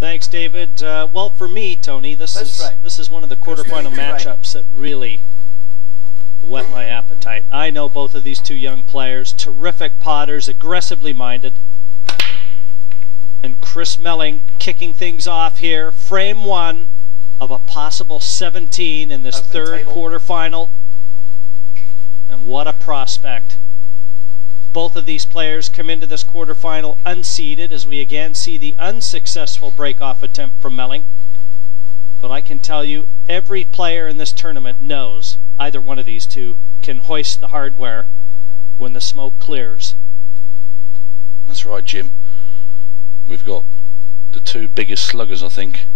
Thanks, David. Well, for me, Tony, this is one of the quarterfinal matchups that really whet my appetite. I know both of these two young players, terrific potters, aggressively minded. And Chris Melling kicking things off here. Frame one of a possible 17 in this third quarterfinal. And what a prospect. Both of these players come into this quarterfinal unseeded, as we again see the unsuccessful break-off attempt from Melling. But I can tell you, every player in this tournament knows either one of these two can hoist the hardware when the smoke clears. That's right, Jim. We've got the two biggest sluggers, I think,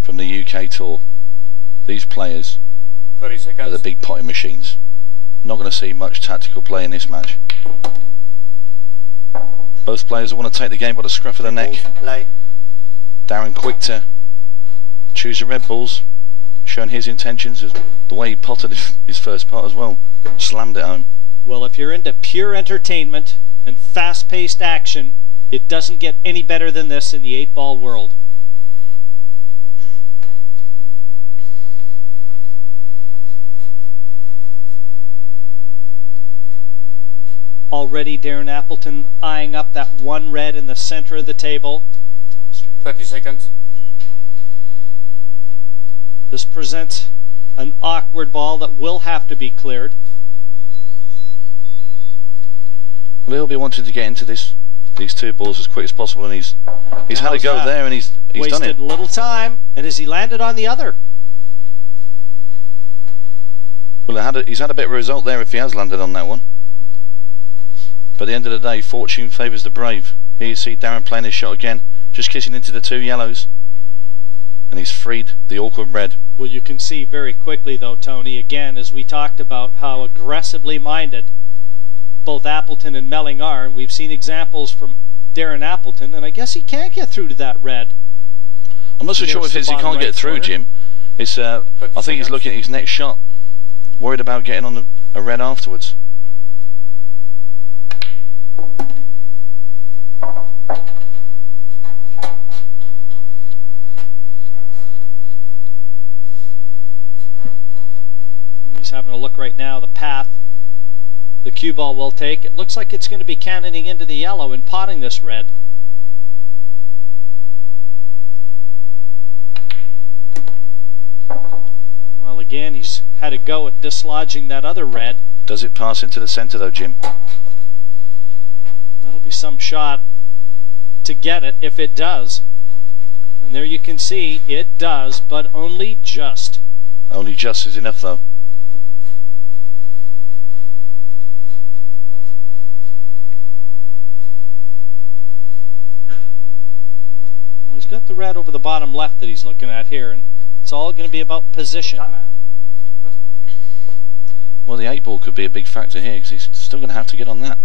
from the UK tour. These players 30 seconds. are the big potting machines. Not going to see much tactical play in this match. Both players want to take the game by the scruff of the neck. Darren quick to choose the red balls, showing his intentions as the way he potted his first pot as well. Slammed it home. Well, if you're into pure entertainment and fast-paced action, it doesn't get any better than this in the 8-ball world. Already Darren Appleton eyeing up that one red in the center of the table. 30 seconds. This presents an awkward ball that will have to be cleared. Well, he'll be wanting to get into these two balls as quick as possible, and he's had a go there, and he's done it. Wasted little time, and has he landed on the other? Well, he's had a bit of a result there if he has landed on that one. But at the end of the day, fortune favours the brave. Here you see Darren playing his shot again, just kissing into the two yellows. And he's freed the awkward red. Well, you can see very quickly, though, Tony, again, as we talked about how aggressively minded both Appleton and Melling are. We've seen examples from Darren Appleton, and I guess he can't get through to that red. I'm not so sure if he can't get through, Jim. It's I think he's looking at his next shot, worried about getting on a red afterwards. He's having a look right now, the path the cue ball will take. It looks like it's going to be cannoning into the yellow and potting this red. Well, again, he's had a go at dislodging that other red. Does it pass into the center though, Jim? That'll be some shot to get it if it does. And there you can see it does, but only just. Only just is enough though. Well, he's got the red over the bottom left that he's looking at here, and it's all going to be about position. Well, the 8-ball could be a big factor here because he's still going to have to get on that.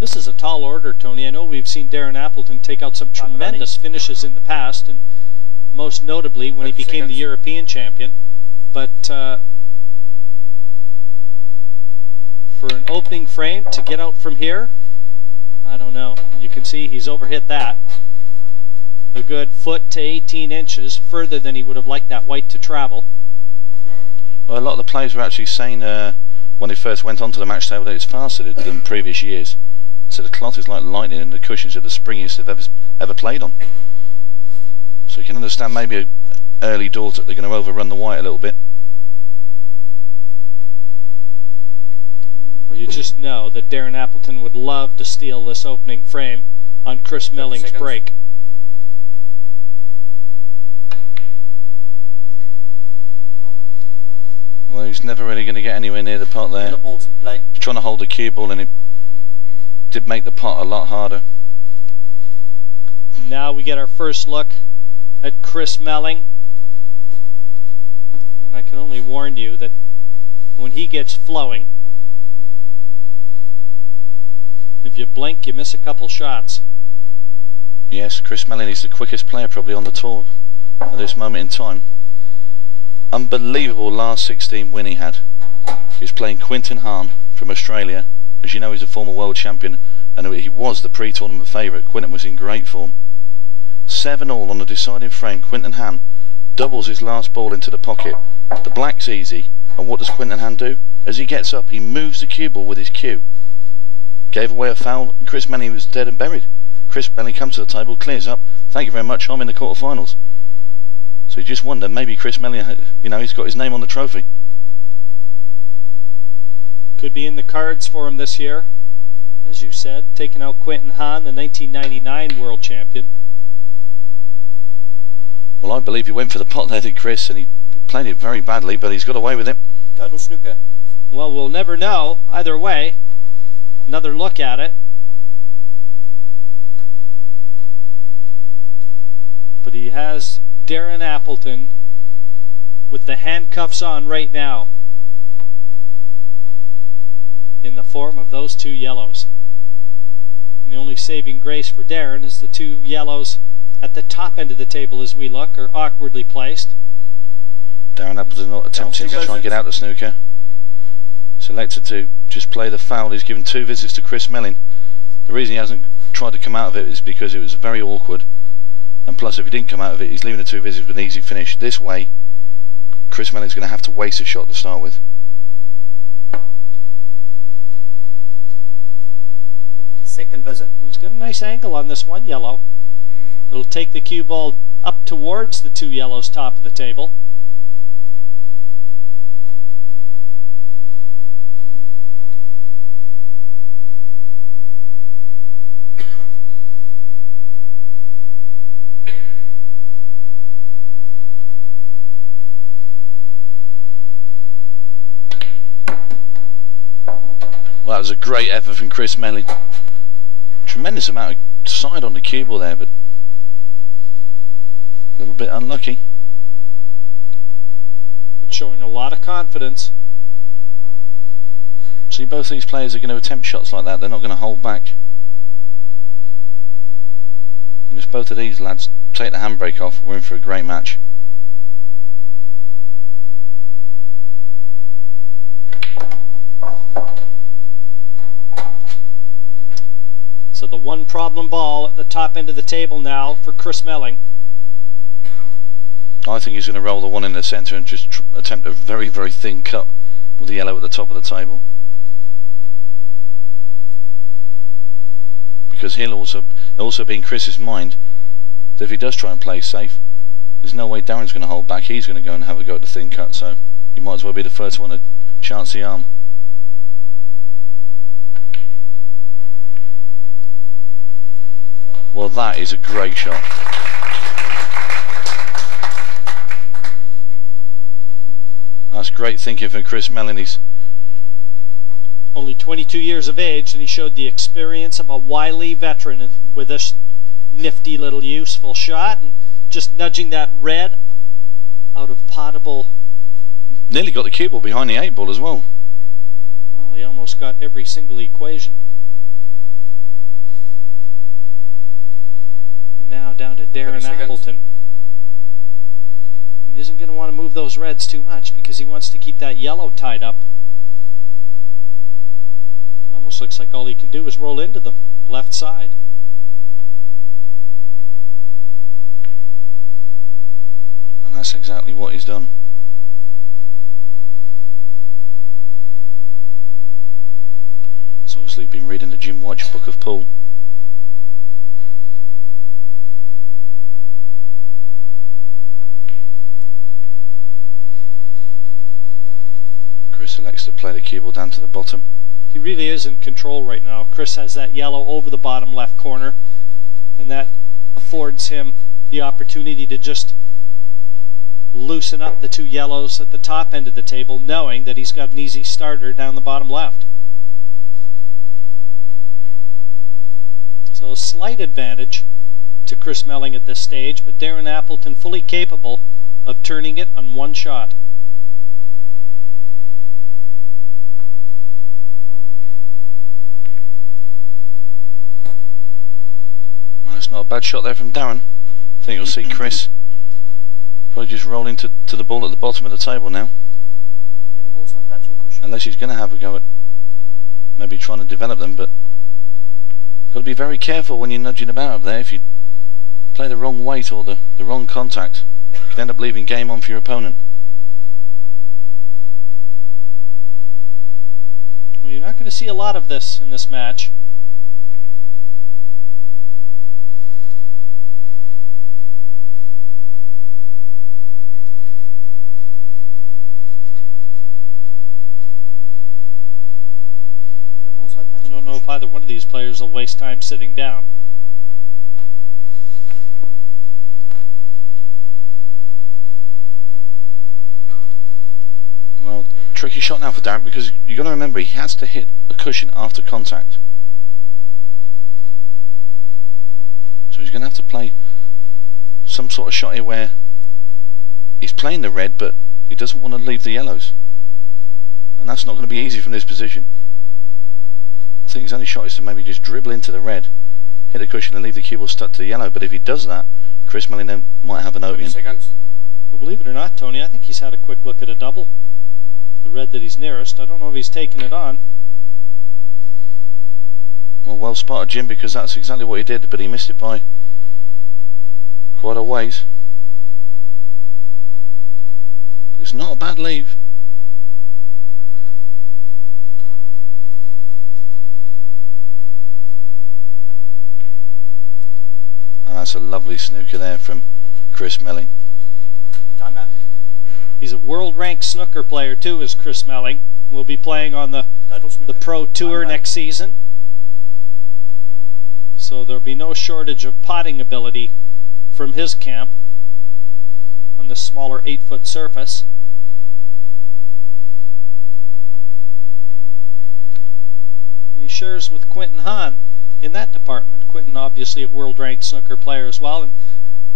This is a tall order, Tony. I know we've seen Darren Appleton take out some tremendous finishes in the past, and most notably when he became the European champion. But for an opening frame to get out from here, I don't know. You can see he's overhit that a good foot to 18 inches further than he would have liked that white to travel. Well, a lot of the players were actually saying when they first went onto the match table that it's faster than previous years. So the cloth is like lightning and the cushions are the springiest they've ever played on. So you can understand maybe an early doors that they're going to overrun the white a little bit. Well, you just know that Darren Appleton would love to steal this opening frame on Chris Melling's break. Well, he's never really going to get anywhere near the pot there. He's trying to hold the cue ball and it did make the pot a lot harder. Now we get our first look at Chris Melling. And I can only warn you that when he gets flowing, if you blink, you miss a couple shots. Yes, Chris Melling is the quickest player probably on the tour at this moment in time. Unbelievable last 16 win he had. He's playing Quinton Hahn from Australia. As you know, he's a former world champion and he was the pre-tournament favourite. Quinton was in great form. 7-all on the deciding frame. Quinton Han doubles his last ball into the pocket. The black's easy, and what does Quinton Han do? As he gets up, he moves the cue ball with his cue. Gave away a foul, and Chris Melling was dead and buried. Chris Melling comes to the table, clears up. Thank you very much, I'm in the quarterfinals. So you just wonder, maybe Chris Melling, you know, he's got his name on the trophy. Could be in the cards for him this year, as you said, taking out Quinton Han, the 1999 world champion. Well, I believe he went for the pot there, did Chris, and he played it very badly, but he's got away with it. Total snooker. Well, we'll never know. Either way, another look at it. But he has Darren Appleton with the handcuffs on right now, in the form of those two yellows. And the only saving grace for Darren is the two yellows at the top end of the table as we look are awkwardly placed. Darren Appleton not attempting to try and get out the snooker. Selected to just play the foul. He's given 2 visits to Chris Melling. The reason he hasn't tried to come out of it is because it was very awkward, and plus if he didn't come out of it, he's leaving the 2 visits with an easy finish. This way, Chris Melling's going to have to waste a shot to start with. Second visit. Well, he's got a nice angle on this one yellow. It'll take the cue ball up towards the two yellows top of the table. Well, that was a great effort from Chris Melling. Tremendous amount of side on the cue ball there, but a little bit unlucky. But showing a lot of confidence. See, both these players are going to attempt shots like that. They're not going to hold back. And if both of these lads take the handbrake off, we're in for a great match. So the one problem ball at the top end of the table now for Chris Melling. I think he's going to roll the one in the centre and just attempt a very, very thin cut with the yellow at the top of the table. Because he'll also be in Chris's mind that if he does try and play safe, there's no way Darren's going to hold back. He's going to go and have a go at the thin cut, so he might as well be the first one to chance the arm. Well, that is a great shot. That's great thinking from Chris Melling. He's only 22 years of age, and he showed the experience of a wily veteran with this nifty little useful shot, and just nudging that red out of potable. Nearly got the cue ball behind the 8 ball as well. Well, he almost got every single equation. And now down to Darren Appleton. He isn't going to want to move those reds too much because he wants to keep that yellow tied up. It almost looks like all he can do is roll into them, left side. And that's exactly what he's done. He's obviously been reading the Jim Watch book of pool. Chris elects to play the cue ball down to the bottom. He really is in control right now. Chris has that yellow over the bottom left corner, and that affords him the opportunity to just loosen up the two yellows at the top end of the table, knowing that he's got an easy starter down the bottom left. So a slight advantage to Chris Melling at this stage, but Darren Appleton fully capable of turning it on one shot. That's not a bad shot there from Darren. I think you'll see Chris probably just rolling to the ball at the bottom of the table now. Yeah, the ball's not touching cushion. Unless he's going to have a go at maybe trying to develop them, but got to be very careful when you're nudging about up there. If you play play the wrong weight or the wrong contact, you can end up leaving game on for your opponent. Well, you're not going to see a lot of this in this match. I don't know if either one of these players will waste time sitting down. Well, tricky shot now for Darren, because you've got to remember he has to hit a cushion after contact. So he's going to have to play some sort of shot here where he's playing the red, but he doesn't want to leave the yellows. And that's not going to be easy from this position. I think his only shot is to maybe just dribble into the red, hit a cushion and leave the cue ball stuck to the yellow. But if he does that, Chris Melling then might have an opening. Well, believe it or not, Tony, I think he's had a quick look at a double. The red that he's nearest. I don't know if he's taken it on. Well spotted, Jim, because that's exactly what he did, but he missed it by quite a ways. It's not a bad leave. And that's a lovely snooker there from Chris Melling. Time out. He's a world-ranked snooker player too, is Chris Melling. Will be playing on the Pro Tour next season. So there'll be no shortage of potting ability from his camp on this smaller 8-foot surface. And he shares with Quinton Hahn in that department. Quinton, obviously a world-ranked snooker player as well, and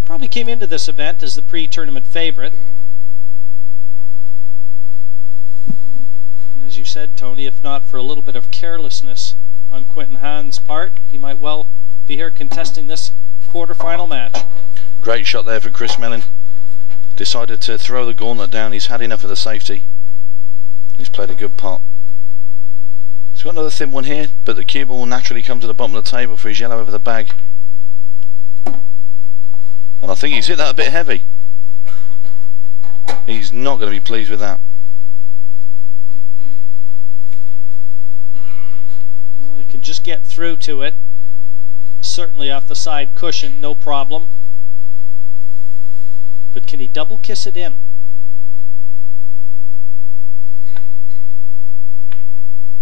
probably came into this event as the pre-tournament favorite. And as you said, Tony, if not for a little bit of carelessness on Quinton Hahn's part, he might well be here contesting this quarterfinal match. Great shot there from Chris Melling. Decided to throw the gauntlet down. He's had enough of the safety. He's played a good pot. He's got another thin one here, but the cue ball will naturally come to the bottom of the table for his yellow over the bag. And I think he's hit that a bit heavy. He's not going to be pleased with that. Well, he can just get through to it. Certainly off the side cushion, no problem. But can he double kiss it in?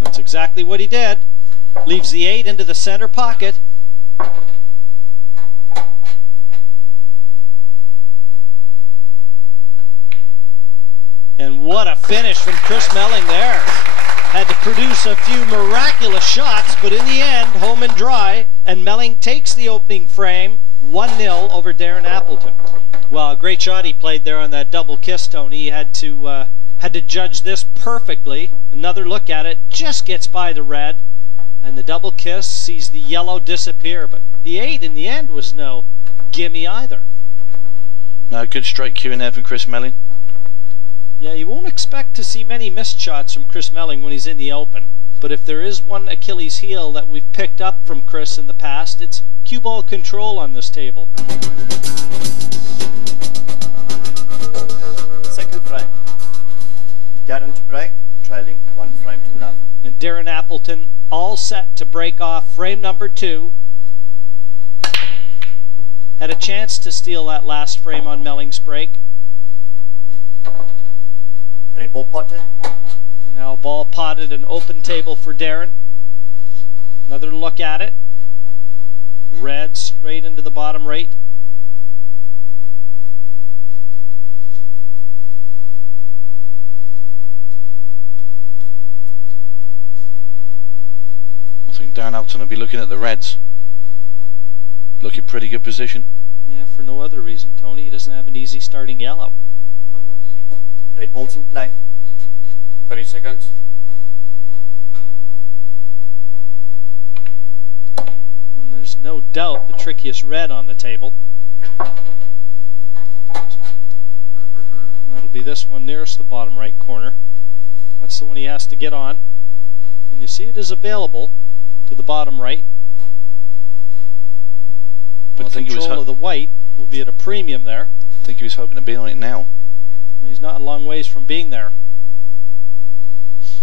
That's exactly what he did. Leaves the 8 into the center pocket. And what a finish from Chris Melling there. Had to produce a few miraculous shots, but in the end, home and dry, and Melling takes the opening frame 1-0 over Darren Appleton. Well, a great shot he played there on that double kiss, Tony. He had to judge this perfectly. Another look at it, just gets by the red, and the double kiss sees the yellow disappear, but the 8 in the end was no gimme either. No, good straight cue in there from Chris Melling. Yeah, you won't expect to see many missed shots from Chris Melling when he's in the open, but if there is one Achilles heel that we've picked up from Chris in the past, it's cue ball control on this table. Second frame. Darren to break, trailing 1 frame to love. And Darren Appleton all set to break off frame number 2. Had a chance to steal that last frame on Melling's break. Red ball potted. And now ball potted and open table for Darren. Another look at it. Red straight into the bottom right. I think Darren Appleton will be looking at the reds. Looking pretty good position. Yeah, for no other reason, Tony. He doesn't have an easy starting yellow. Red ball's in play. 30 seconds. And there's no doubt the trickiest red on the table. And that'll be this one nearest the bottom right corner. That's the one he has to get on. And you see it is available to the bottom right. But control of the white will be at a premium there. I think he was hoping to be on it now. He's not a long ways from being there.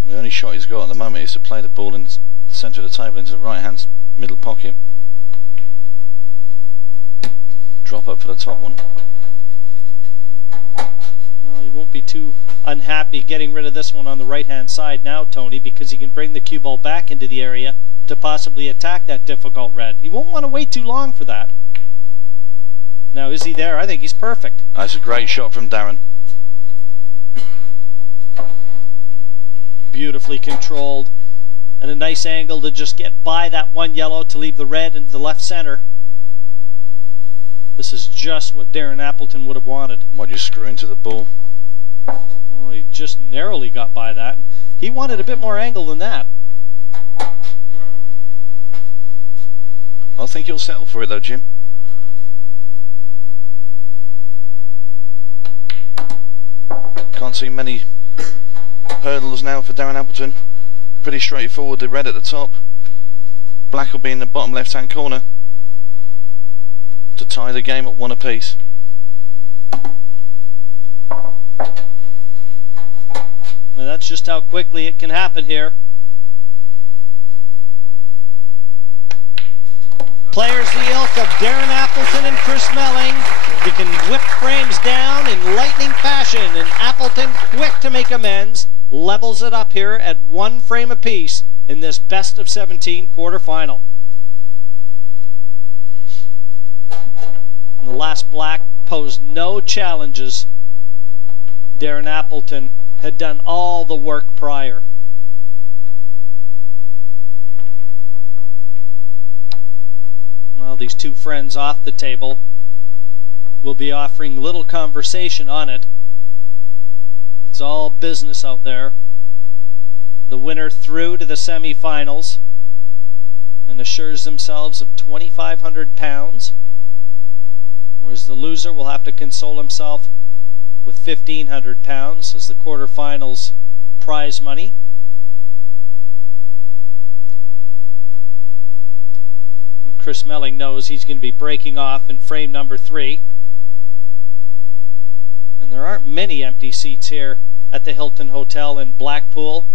The only shot he's got at the moment is to play the ball in the centre of the table into the right-hand middle pocket. Drop up for the top one. Well, he won't be too unhappy getting rid of this one on the right-hand side now, Tony, because he can bring the cue ball back into the area to possibly attack that difficult red. He won't want to wait too long for that. Now, is he there? I think he's perfect. That's a great shot from Darren. Beautifully controlled, and a nice angle to just get by that one yellow to leave the red into the left center. This is just what Darren Appleton would have wanted. Might just screw into the ball. Well, he just narrowly got by that. He wanted a bit more angle than that. I think he'll settle for it though, Jim. Can't see many hurdles now for Darren Appleton. Pretty straightforward, the red at the top. Black will be in the bottom left-hand corner to tie the game at 1 apiece. Well, that's just how quickly it can happen here. Players the ilk of Darren Appleton and Chris Melling. He can whip frames down in lightning fashion, and Appleton, quick to make amends, levels it up here at 1 frame apiece in this best of 17 quarterfinal. And the last black posed no challenges. Darren Appleton had done all the work prior. Well, these two friends off the table will be offering little conversation on it. It's all business out there. The winner through to the semifinals and assures themselves of £2,500, whereas the loser will have to console himself with £1,500 as the quarterfinals prize money. Chris Melling knows he's going to be breaking off in frame number 3. And there aren't many empty seats here at the Hilton Hotel in Blackpool.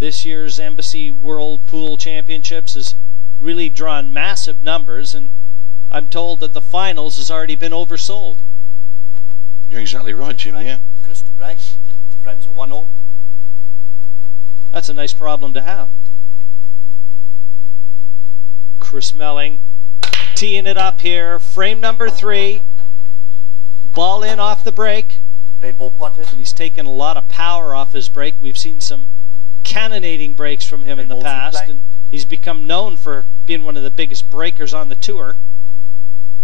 This year's Embassy World Pool Championships has really drawn massive numbers, and I'm told that the finals has already been oversold. You're exactly right, Jim, yeah. Chris to break. Frames are 1-0. That's a nice problem to have. Chris Melling teeing it up here, frame number 3, ball in off the break. Red ball potted. And he's taken a lot of power off his break. We've seen some cannonading breaks from him in the past, and he's become known for being one of the biggest breakers on the tour,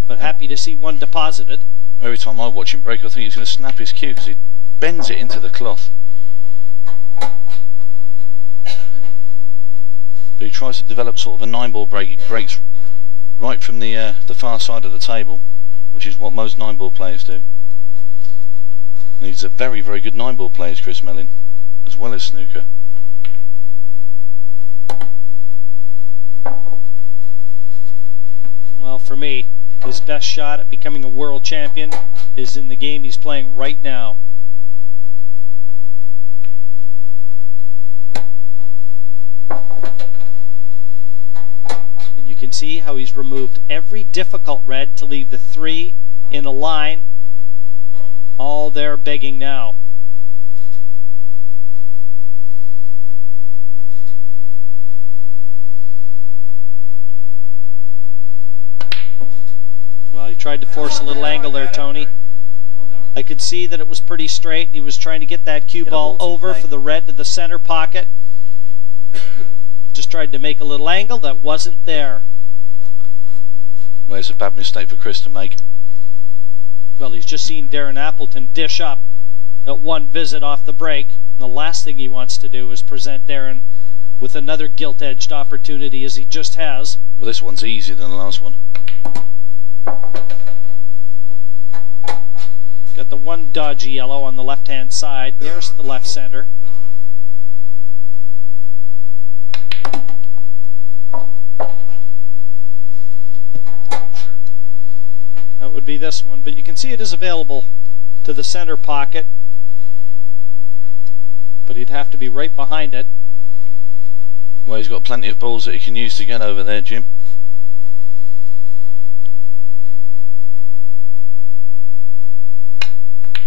but happy to see one deposited. Every time I watch him break, I think he's going to snap his cue because he bends it into the cloth. But he tries to develop sort of a 9-ball break. He breaks right from the far side of the table, which is what most 9-ball players do. And he's a very, very good 9-ball player, Chris Melling, as well as snooker. Well, for me, his best shot at becoming a world champion is in the game he's playing right now. And you can see how he's removed every difficult red to leave the 3 in a line. All there begging now. Well, he tried to force a little angle there, Tony. I could see that it was pretty straight. He was trying to get that cue ball over for the red to the center pocket. Just tried to make a little angle that wasn't there. Well, it's a bad mistake for Chris to make. Well, he's just seen Darren Appleton dish up at one visit off the break. And the last thing he wants to do is present Darren with another gilt-edged opportunity, as he just has. Well, this one's easier than the last one. Got the one dodgy yellow on the left-hand side, nearest the left center. That would be this one, but you can see it is available to the center pocket, but he'd have to be right behind it. Well, he's got plenty of balls that he can use to get over there, Jim.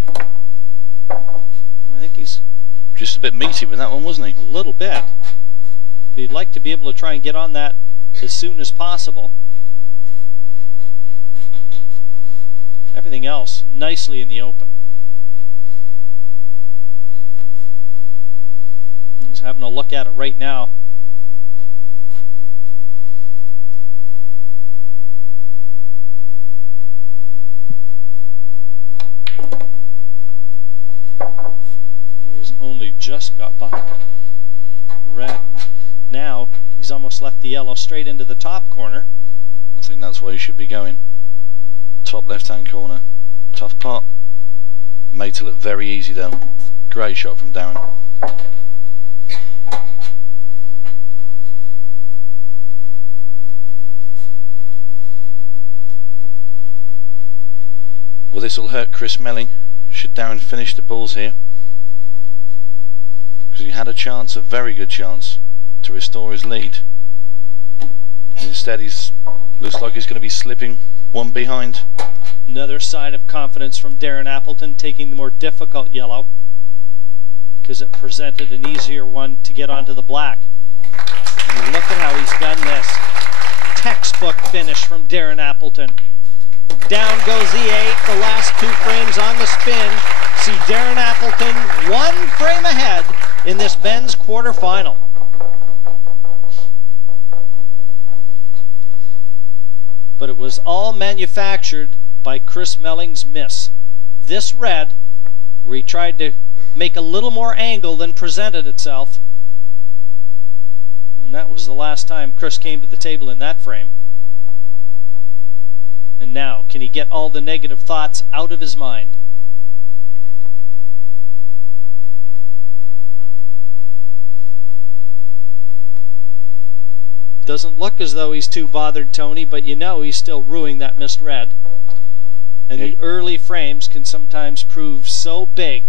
I think he's just a bit meaty with that one, wasn't he? A little bit. But he'd like to be able to try and get on that as soon as possible. Everything else nicely in the open. And he's having a look at it right now. He's only just got by the red. Now he's almost left the yellow straight into the top corner. I think that's where he should be going. Top left-hand corner. Tough pot. Made to look very easy though. Great shot from Darren. Well, this will hurt Chris Melling should Darren finish the balls here, because he had a chance, a very good chance, to restore his lead. Instead, looks like he's going to be slipping one behind. Another sign of confidence from Darren Appleton, taking the more difficult yellow, because it presented an easier one to get onto the black. And look at how he's done this. Textbook finish from Darren Appleton. Down goes the 8, the last 2 frames on the spin. See Darren Appleton 1 frame ahead in this men's quarterfinal. But it was all manufactured by Chris Melling's miss. This red, where he tried to make a little more angle than presented itself. And that was the last time Chris came to the table in that frame. And now, can he get all the negative thoughts out of his mind? Doesn't look as though he's too bothered, Tony, but you know he's still ruining that missed red. And the early frames can sometimes prove so big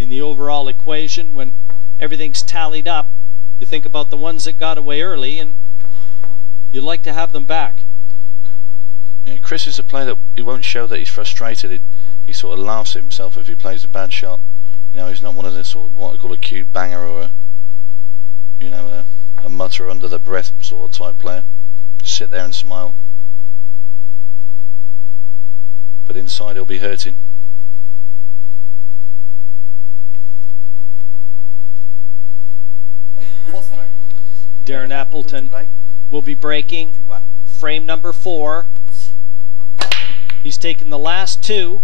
in the overall equation. When everything's tallied up, you think about the ones that got away early, and you'd like to have them back. Yeah, Chris is a player that he won't show that he's frustrated. He sort of laughs at himself if he plays a bad shot. You know, he's not one of the sort of what I call a cube banger or a mutter under the breath sort of type player. Just sit there and smile. But inside he'll be hurting. Darren Appleton will be breaking frame number 4. He's taken the last 2.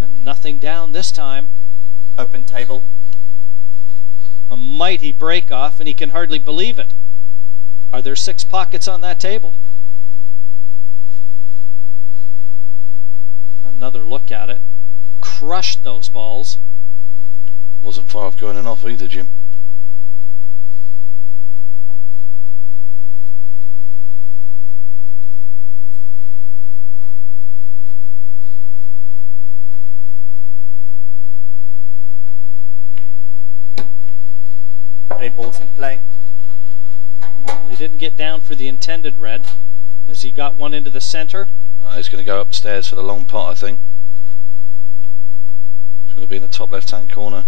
And nothing down this time. Open table. A mighty break off, and he can hardly believe it. Are there 6 pockets on that table? Another look at it. Crushed those balls. Wasn't far off going and off either, Jim. Balls in play. Well, he didn't get down for the intended red, as he got one into the center. He's going to go upstairs for the long pot, I think. It's going to be in the top left-hand corner.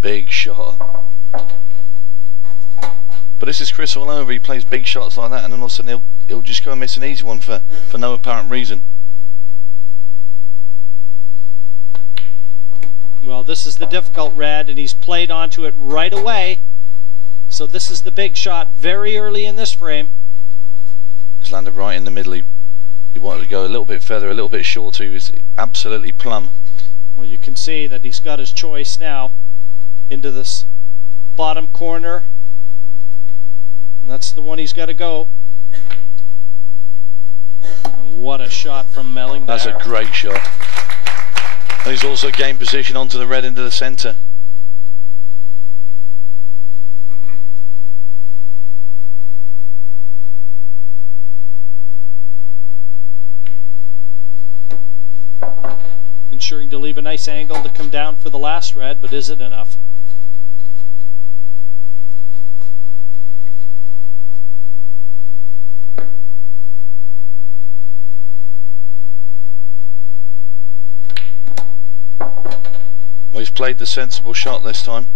Big shot. But this is Chris all over. He plays big shots like that, and then all of a sudden he'll just go and miss an easy one for no apparent reason. Well, this is the difficult red, and he's played onto it right away. So this is the big shot very early in this frame. He's landed right in the middle. He wanted to go a little bit further, a little bit shorter. He was absolutely plumb. Well, you can see that he's got his choice now into this bottom corner. And that's the one he's got to go. And what a shot from Melling there. That's a great shot. And he's also gained position onto the red into the centre. ensuring to leave a nice angle to come down for the last red, but is it enough? Well, he's played the sensible shot this time.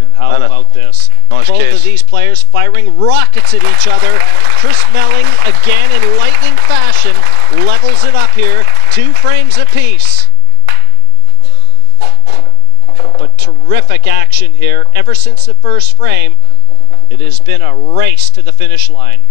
And how about this? Nice Both kiss. of these players firing rockets at each other. Chris Melling, again in lightning fashion, levels it up here. 2 frames apiece. But terrific action here. Ever since the first frame, it has been a race to the finish line.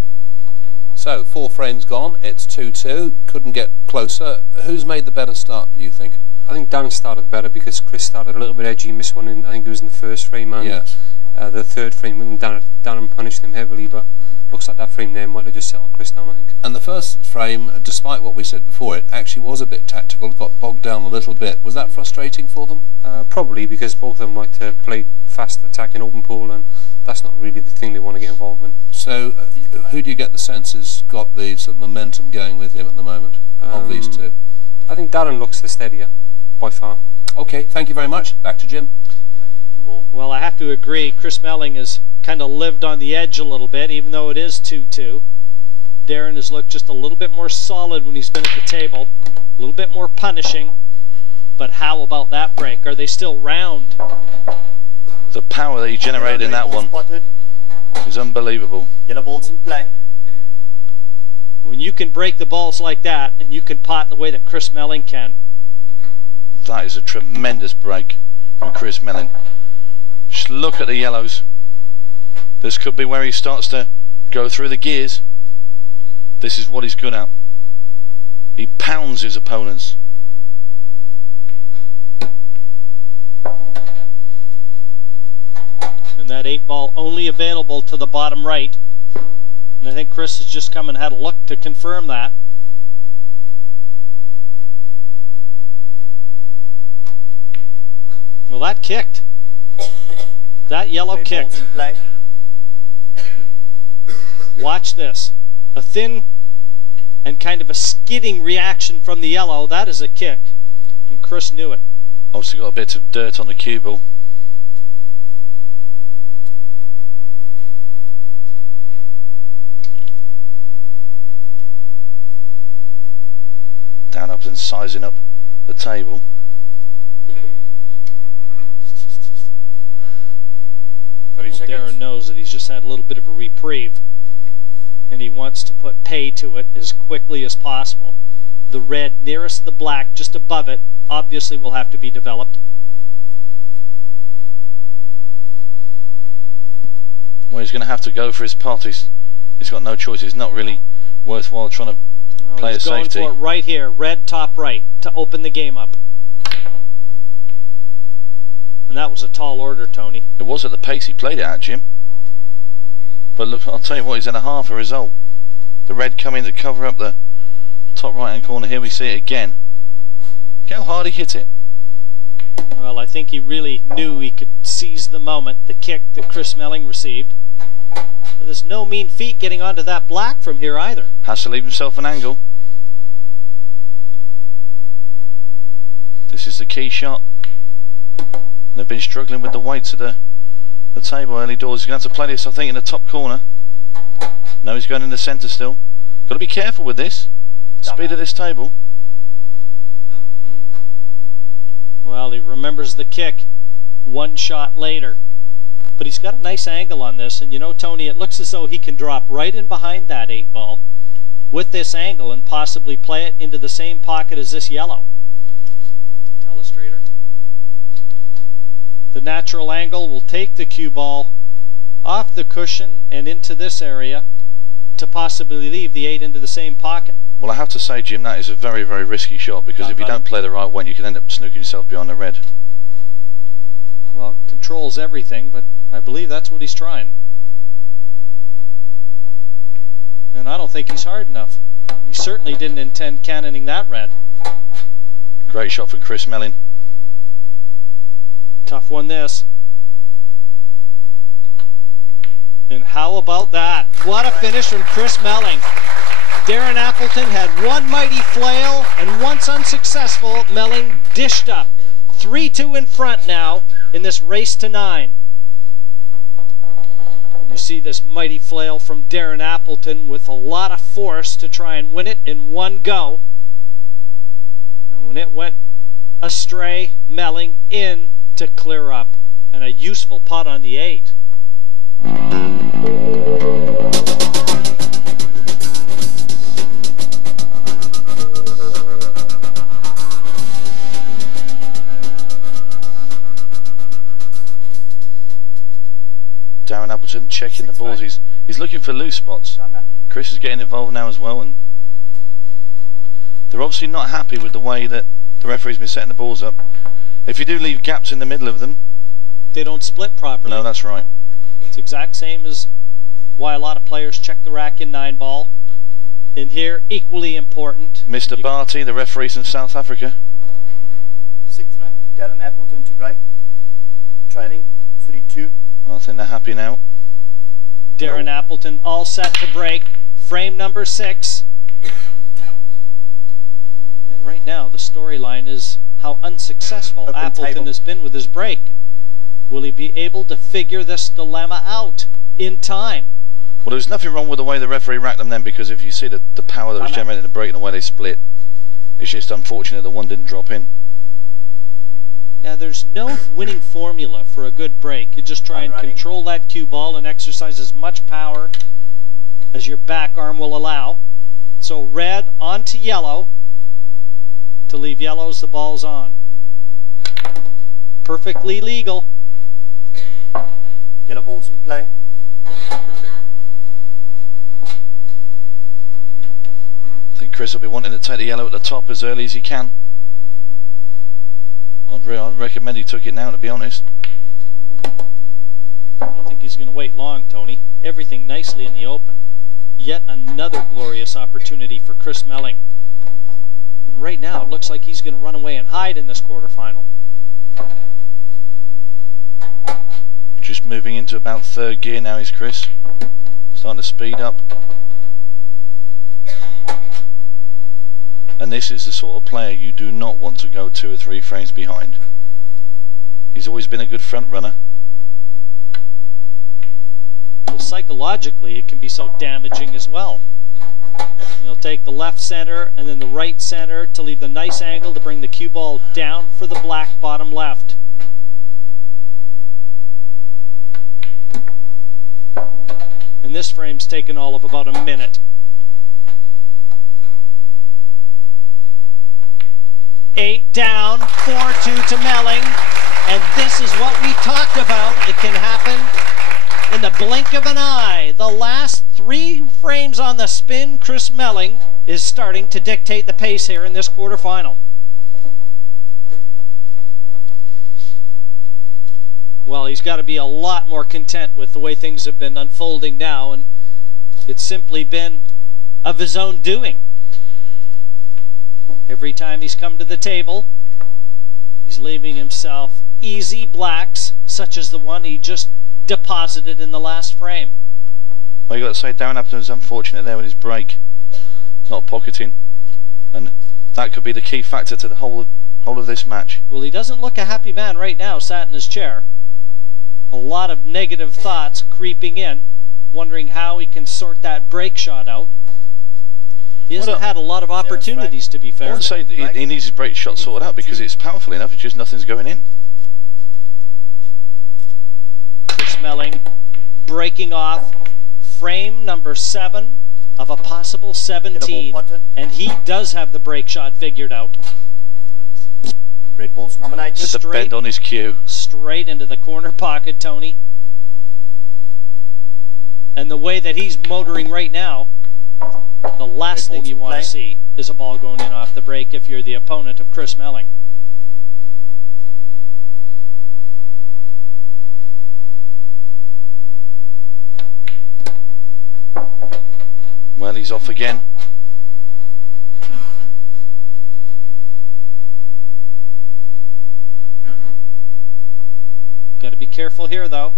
So 4 frames gone, it's 2-2, couldn't get closer. Who's made the better start, do you think? I think Darren started better because Chris started a little bit edgy, missed one in, I think it was in the first frame, and Yes. The third frame when Darren punished him heavily, but looks like that frame there might have just settled Chris down, I think. And the first frame, despite what we said before, it actually was a bit tactical, it got bogged down a little bit. Was that frustrating for them? Probably because both of them like to play fast attacking open pool, and that's not really the thing they want to get involved in. So who do you get the sense has got the sort of momentum going with him at the moment, of these two? I think Darren looks the steadier, by far. Okay, thank you very much. Back to Jim. Well, I have to agree, Chris Melling has kind of lived on the edge a little bit, even though it is 2-2. Darren has looked just a little bit more solid when he's been at the table, a little bit more punishing. But how about that break? Are they still round? The power that he generated in that one is unbelievable. Yellow balls in play. When you can break the balls like that, and you can pot the way that Chris Melling can. That is a tremendous break from Chris Melling. Just look at the yellows. This could be where he starts to go through the gears. This is what he's good at. He pounds his opponents. And that 8-ball only available to the bottom right. And I think Chris has just come and had a look to confirm that. Well, that kicked. That yellow Red kicked. balls in play. Watch this. A thin and kind of a skidding reaction from the yellow. That is a kick. And Chris knew it. Obviously got a bit of dirt on the cue ball. Down up and sizing up the table. Well, Darren knows that he's just had a little bit of a reprieve, and he wants to put pay to it as quickly as possible. The red nearest the black, just above it, obviously will have to be developed. Well, he's going to have to go for his pot. He's got no choice. It's not really worthwhile trying to play a He's going safety. for it right here, red top right, to open the game up. And that was a tall order, Tony. It was at the pace he played it at, Jim. But look, I'll tell you what, he's in a half a result. The red coming to cover up the top right hand corner. Here we see it again. Look how hard he hit it. Well, I think he really knew he could seize the moment, the kick that Chris Melling received. But there's no mean feat getting onto that black from here either. Has to leave himself an angle. This is the key shot. They've been struggling with the weights of the table early doors. He's going to have to play this, I think, in the top corner. No, he's going in the centre still. Got to be careful with this. Speed of this table. Well, he remembers the kick one shot later. But he's got a nice angle on this, and you know, Tony, it looks as though he can drop right in behind that 8-ball with this angle and possibly play it into the same pocket as this yellow. Telestrator. The natural angle will take the cue ball off the cushion and into this area to possibly leave the 8 into the same pocket. Well, I have to say, Jim, that is a very, very risky shot, because if you don't play the right one, you can end up snooking yourself behind the red. Well, controls everything, but I believe that's what he's trying. And I don't think he's hard enough. He certainly didn't intend cannoning that red. Great shot from Chris Melling. Tough one, this. And how about that? What a finish from Chris Melling. Darren Appleton had one mighty flail, and once unsuccessful, Melling dished up. 3-2 in front now in this race to 9. And you see this mighty flail from Darren Appleton with a lot of force to try and win it in one go. And when it went astray, Melling in to clear up. And a useful putt on the 8. Darren Appleton checking the balls. He's looking for loose spots. Chris is getting involved now as well, and they're obviously not happy with the way that the referee's been setting the balls up. If you do leave gaps in the middle of them, they don't split properly. No, that's right. It's exact same as why a lot of players check the rack in 9-ball. In here, equally important. Mr. Barty, the referee from South Africa. 6th frame, Darren Appleton to break, trailing 3-2. I think they're happy now. Darren Appleton all set to break. Frame number 6. And right now, the storyline is how unsuccessful Appleton has been with his break. Will he be able to figure this dilemma out in time? Well, there's nothing wrong with the way the referee racked them then, because if you see the power that was generated in the break and the way they split, it's just unfortunate that one didn't drop in. Now, there's no winning formula for a good break. You just try and control that cue ball and exercise as much power as your back arm will allow. So red onto yellow. To leave yellows, the ball's on. Perfectly legal. Yellow ball's in play. I think Chris will be wanting to take the yellow at the top as early as he can. I'd recommend he took it now, to be honest. I don't think he's going to wait long, Tony. Everything nicely in the open. Yet another glorious opportunity for Chris Melling. And right now, it looks like he's going to run away and hide in this quarterfinal. Just moving into about 3rd gear now is Chris. Starting to speed up. And this is the sort of player you do not want to go 2 or 3 frames behind. He's always been a good front runner. Well, psychologically, it can be so damaging as well. He'll take the left center and then the right center to leave the nice angle to bring the cue ball down for the black bottom left. And this frame's taken all of about a minute. 8 down, 4-2 to Melling. And this is what we talked about. It can happen in the blink of an eye. The last 3 frames on the spin, Chris Melling is starting to dictate the pace here in this quarterfinal. Well, he's got to be a lot more content with the way things have been unfolding now, and it's simply been of his own doing. Every time he's come to the table, he's leaving himself easy blacks, such as the one he just deposited in the last frame. Well, you got to say Darren Appleton was unfortunate there with his break, not pocketing, and that could be the key factor to the whole of this match. Well, he doesn't look a happy man right now, sat in his chair. A lot of negative thoughts creeping in, wondering how he can sort that break shot out. He hasn't had a lot of opportunities, to be fair. I would say he needs his break shot sorted out because it's powerful enough, it's just nothing's going in. Chris Melling breaking off frame number 7 of a possible 17. And he does have the break shot figured out. Red ball's nominated. Just a bend on his cue. Straight into the corner pocket, Tony. And the way that he's motoring right now, the last thing you want to see is a ball going in off the break if you're the opponent of Chris Melling. Well, he's off again. Got to be careful here, though.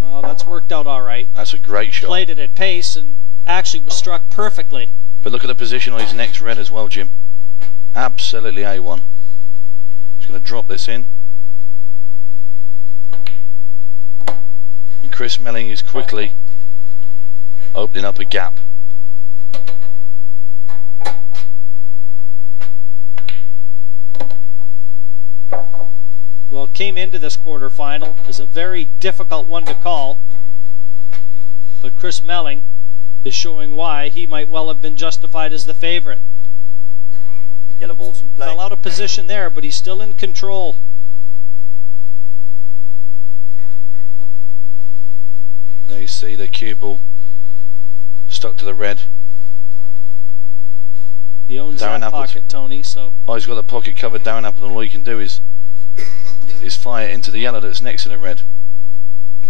Well, that's That's worked out all right. That's a great shot. Played it at pace and actually was struck perfectly. But look at the position on his next red as well, Jim. Absolutely A1. He's going to drop this in. And Chris Melling is quickly opening up a gap. Well, came into this quarterfinal as a very difficult one to call, but Chris Melling is showing why he might well have been justified as the favorite. Yellow balls in play. Fell out of position there, but he's still in control. There you see the cue ball stuck to the red. He owns Darren that Appleton. pocket, Tony, so... Oh, he's got the pocket covered. Darren Appleton. All you can do is fire into the yellow that's next to the red.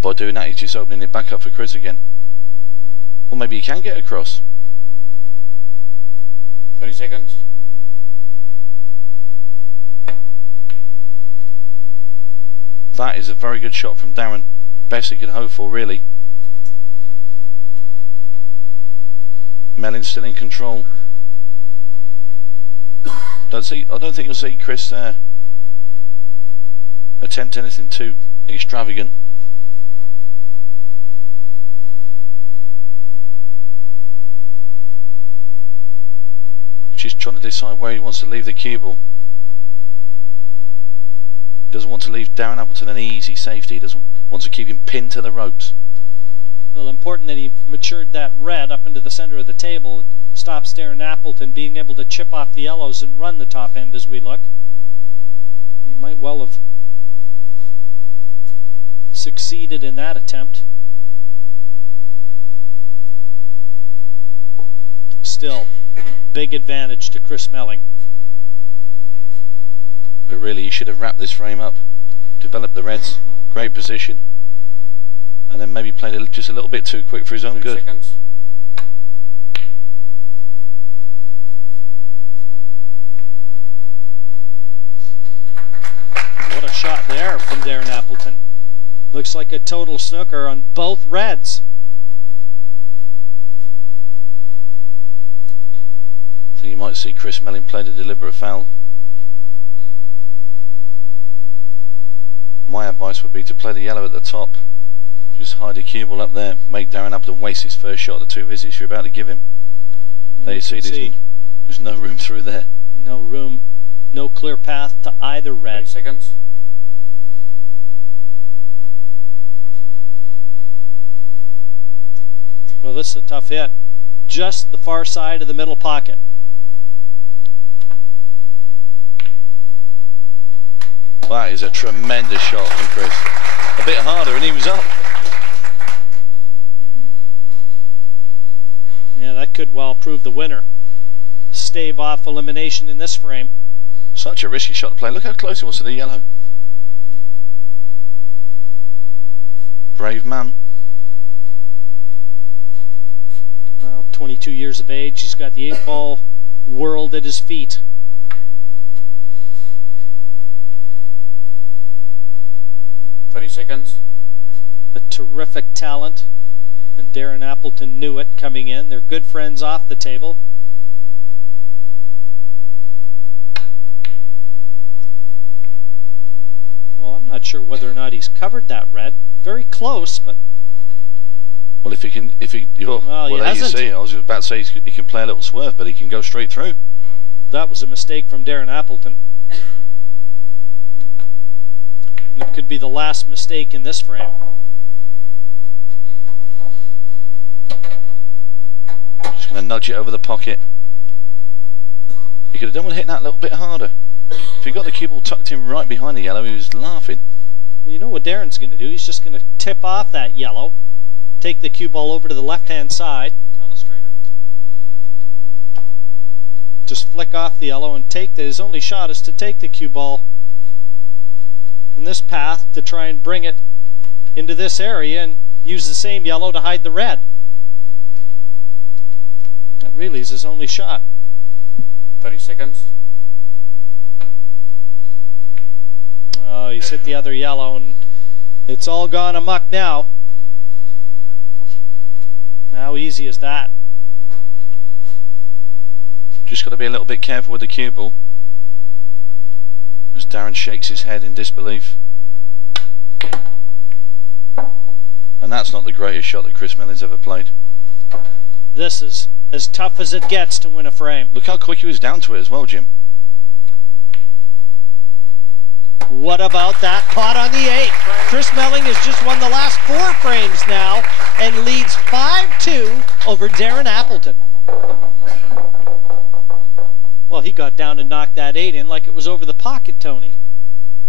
By doing that, he's just opening it back up for Chris again. Or maybe he can get across. 30 seconds. That is a very good shot from Darren. Best he could hope for, really. Melling's still in control. I don't think you'll see Chris attempt anything too extravagant. He's just trying to decide where he wants to leave the cue ball. Doesn't want to leave Darren Appleton an easy safety. He doesn't want to keep him pinned to the ropes. Well, important that he matured that red up into the center of the table. It stops Darren Appleton being able to chip off the yellows and run the top end as we look. He might well have succeeded in that attempt. Still, big advantage to Chris Melling. But really, he should have wrapped this frame up, developed the reds, great position, and then maybe played just a little bit too quick for his own good. Seconds. What a shot there from Darren Appleton. Looks like a total snooker on both reds. So you might see Chris Melling play the deliberate foul. My advice would be to play the yellow at the top. Just hide the cue ball up there. Make Darren Appleton waste his first shot of the two visits you're about to give him. Yeah, there you see, there's no room through there. No room, no clear path to either 30 red. seconds. Well, this is a tough hit. Just the far side of the middle pocket. That is a tremendous shot from Chris. A bit harder and he was up. Yeah, that could well prove the winner. Stave off elimination in this frame. Such a risky shot to play. Look how close he was to the yellow. Brave man. Well, 22 years of age, he's got the 8-ball world at his feet. Seconds. A terrific talent, and Darren Appleton knew it coming in. They're good friends off the table. Well, I'm not sure whether or not he's covered that red. Very close, but Well, if he can, Well, he there you hasn't. see. I was about to say he can play a little swerve, but he can go straight through. that was a mistake from Darren Appleton. It could be the last mistake in this frame. Just going to nudge it over the pocket. He could have done with hitting that a little bit harder. If he got the cue ball tucked in right behind the yellow, he was laughing. Well, you know what Darren's going to do? He's just going to tip off that yellow, take the cue ball over to the left-hand side. Telestrator. Just flick off the yellow and take his only shot is to take the cue ball in this path to try and bring it into this area and use the same yellow to hide the red. That really is his only shot. 30 seconds. Oh, he's hit the other yellow and it's all gone amok now. How easy is that? Just got to be a little bit careful with the cue ball. As Darren shakes his head in disbelief. And that's not the greatest shot that Chris Melling's ever played. This is as tough as it gets to win a frame. Look how quick he was down to it as well, Jim. What about that pot on the 8? Chris Melling has just won the last 4 frames now and leads 5-2 over Darren Appleton. Well, he got down and knocked that 8 in like it was over the pocket, Tony.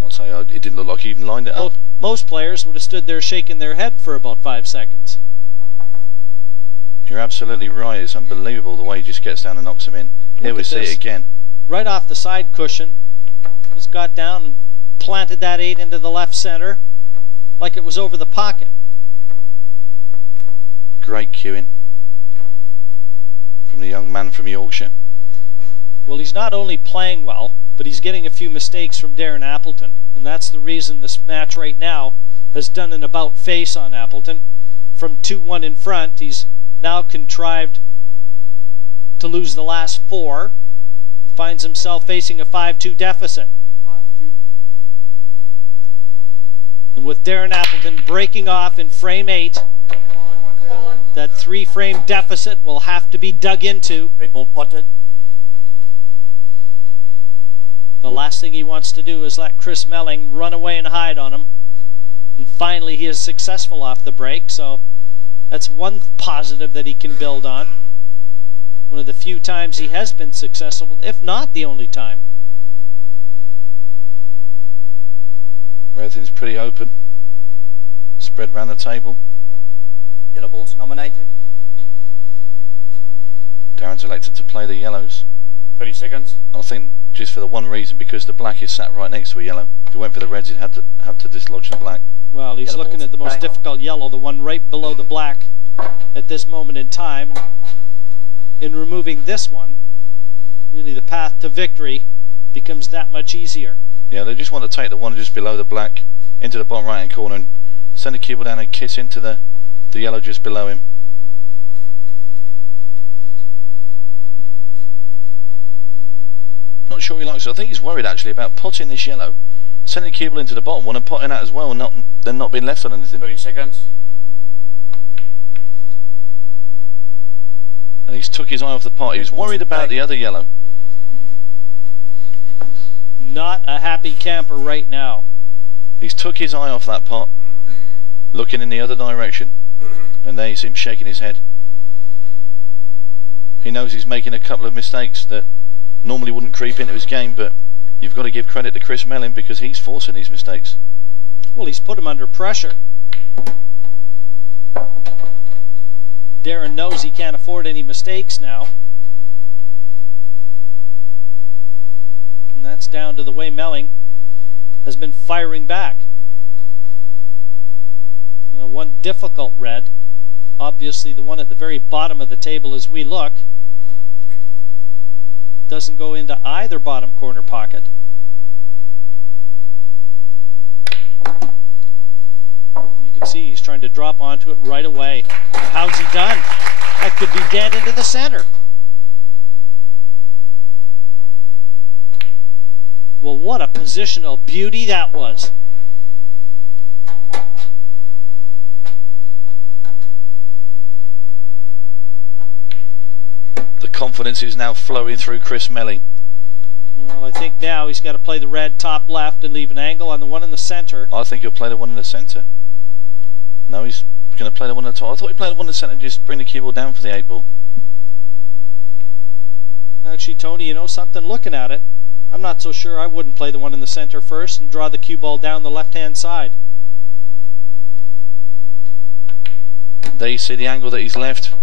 I'll tell you, it didn't look like he even lined it up. Most players would have stood there shaking their head for about 5 seconds. You're absolutely right. It's unbelievable the way he just gets down and knocks him in. Here we see it again. Right off the side cushion. Just got down and planted that 8 into the left center like it was over the pocket. Great cueing from the young man from Yorkshire. Well, he's not only playing well, but he's getting a few mistakes from Darren Appleton. And that's the reason this match right now has done an about face on Appleton. From 2-1 in front, he's now contrived to lose the last 4 and finds himself facing a 5-2 deficit. 5-2. And with Darren Appleton breaking off in frame 8, that 3-frame deficit will have to be dug into. Red ball potted. The last thing he wants to do is let Chris Melling run away and hide on him. And finally he is successful off the break, so that's one positive that he can build on. One of the few times he has been successful, if not the only time. Everything's pretty open. Spread around the table. Yellow balls nominated. Darren's elected to play the yellows. 30 seconds. I think just for the one reason, because the black is sat right next to a yellow. If he went for the reds, he'd have to dislodge the black. Well, he's Yellow looking balls at the most right. difficult yellow, the one right below the black at this moment in time. In removing this one, really the path to victory becomes that much easier. Yeah, they just want to take the one just below the black into the bottom right hand corner and send the cue ball down and kiss into the yellow just below him. Not sure he likes it. I think he's worried actually about potting this yellow, sending the cue ball into the bottom one and potting that as well, and then not being left on anything. 30 seconds. And he's took his eye off the pot. He was worried about the other yellow. Not a happy camper right now. He's took his eye off that pot, looking in the other direction, and there you see him shaking his head. He knows he's making a couple of mistakes that normally wouldn't creep into his game, but you've got to give credit to Chris Melling because he's forcing these mistakes. Well, he's put him under pressure. Darren knows he can't afford any mistakes now. And that's down to the way Melling has been firing back. Now, one difficult red, obviously the one at the very bottom of the table as we look, doesn't go into either bottom corner pocket. You can see he's trying to drop onto it right away. How's he done? That could be dead into the center. Well, what a positional beauty that was. The confidence is now flowing through Chris Melling. Well, I think now he's got to play the red top left and leave an angle on the one in the center. I think he'll play the one in the centre. No, he's going to play the one in the top. I thought he'd play the one in the centre and just bring the cue ball down for the 8 ball. Actually, Tony, you know something? Looking at it, I'm not so sure I wouldn't play the one in the center first and draw the cue ball down the left-hand side. There you see the angle that he's left.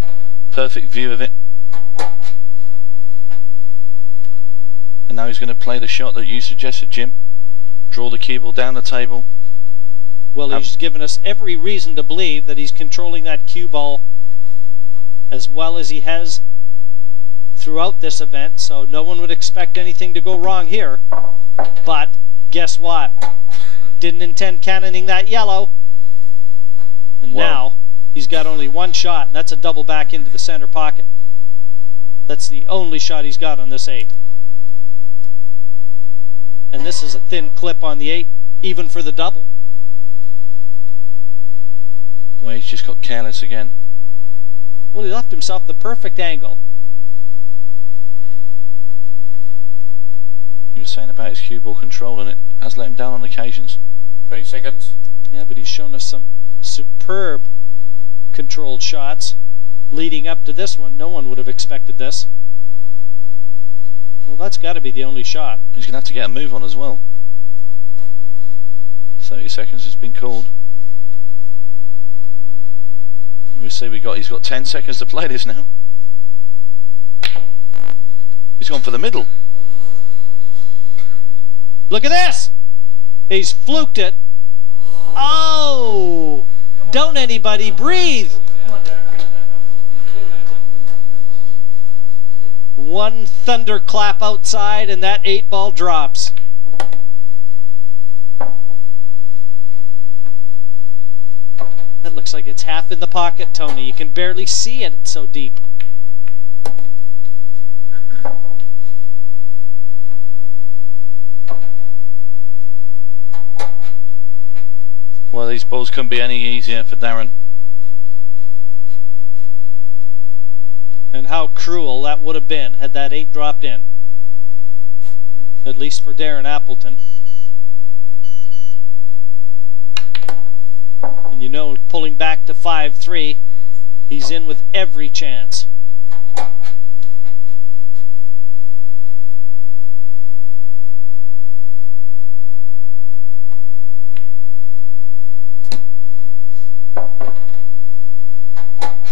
Perfect view of it. And now he's going to play the shot that you suggested, Jim. Draw the cue ball down the table. Well, he's given us every reason to believe that he's controlling that cue ball as well as he has throughout this event, so no one would expect anything to go wrong here. But guess what? Didn't intend cannoning that yellow. And now he's got only one shot, and that's a double back into the center pocket. That's the only shot he's got on this 8. And this is a thin clip on the 8, even for the double. Well, he's just got careless again. Well, he left himself the perfect angle. You were saying about his cue ball control, and it has let him down on occasions. 30 seconds. Yeah, but he's shown us some superb controlled shots leading up to this one. No one would have expected this. Well, that's got to be the only shot. He's going to have to get a move on as well. 30 seconds has been called. And we see he's got 10 seconds to play this now. He's gone for the middle. Look at this! He's fluked it. Oh! Don't anybody breathe! One thunderclap outside and that 8 ball drops. That looks like it's half in the pocket, Tony. You can barely see it, it's so deep. Well, these balls couldn't be any easier for Darren. And how cruel that would have been had that 8 dropped in. At least for Darren Appleton. And you know, pulling back to 5-3, he's in with every chance.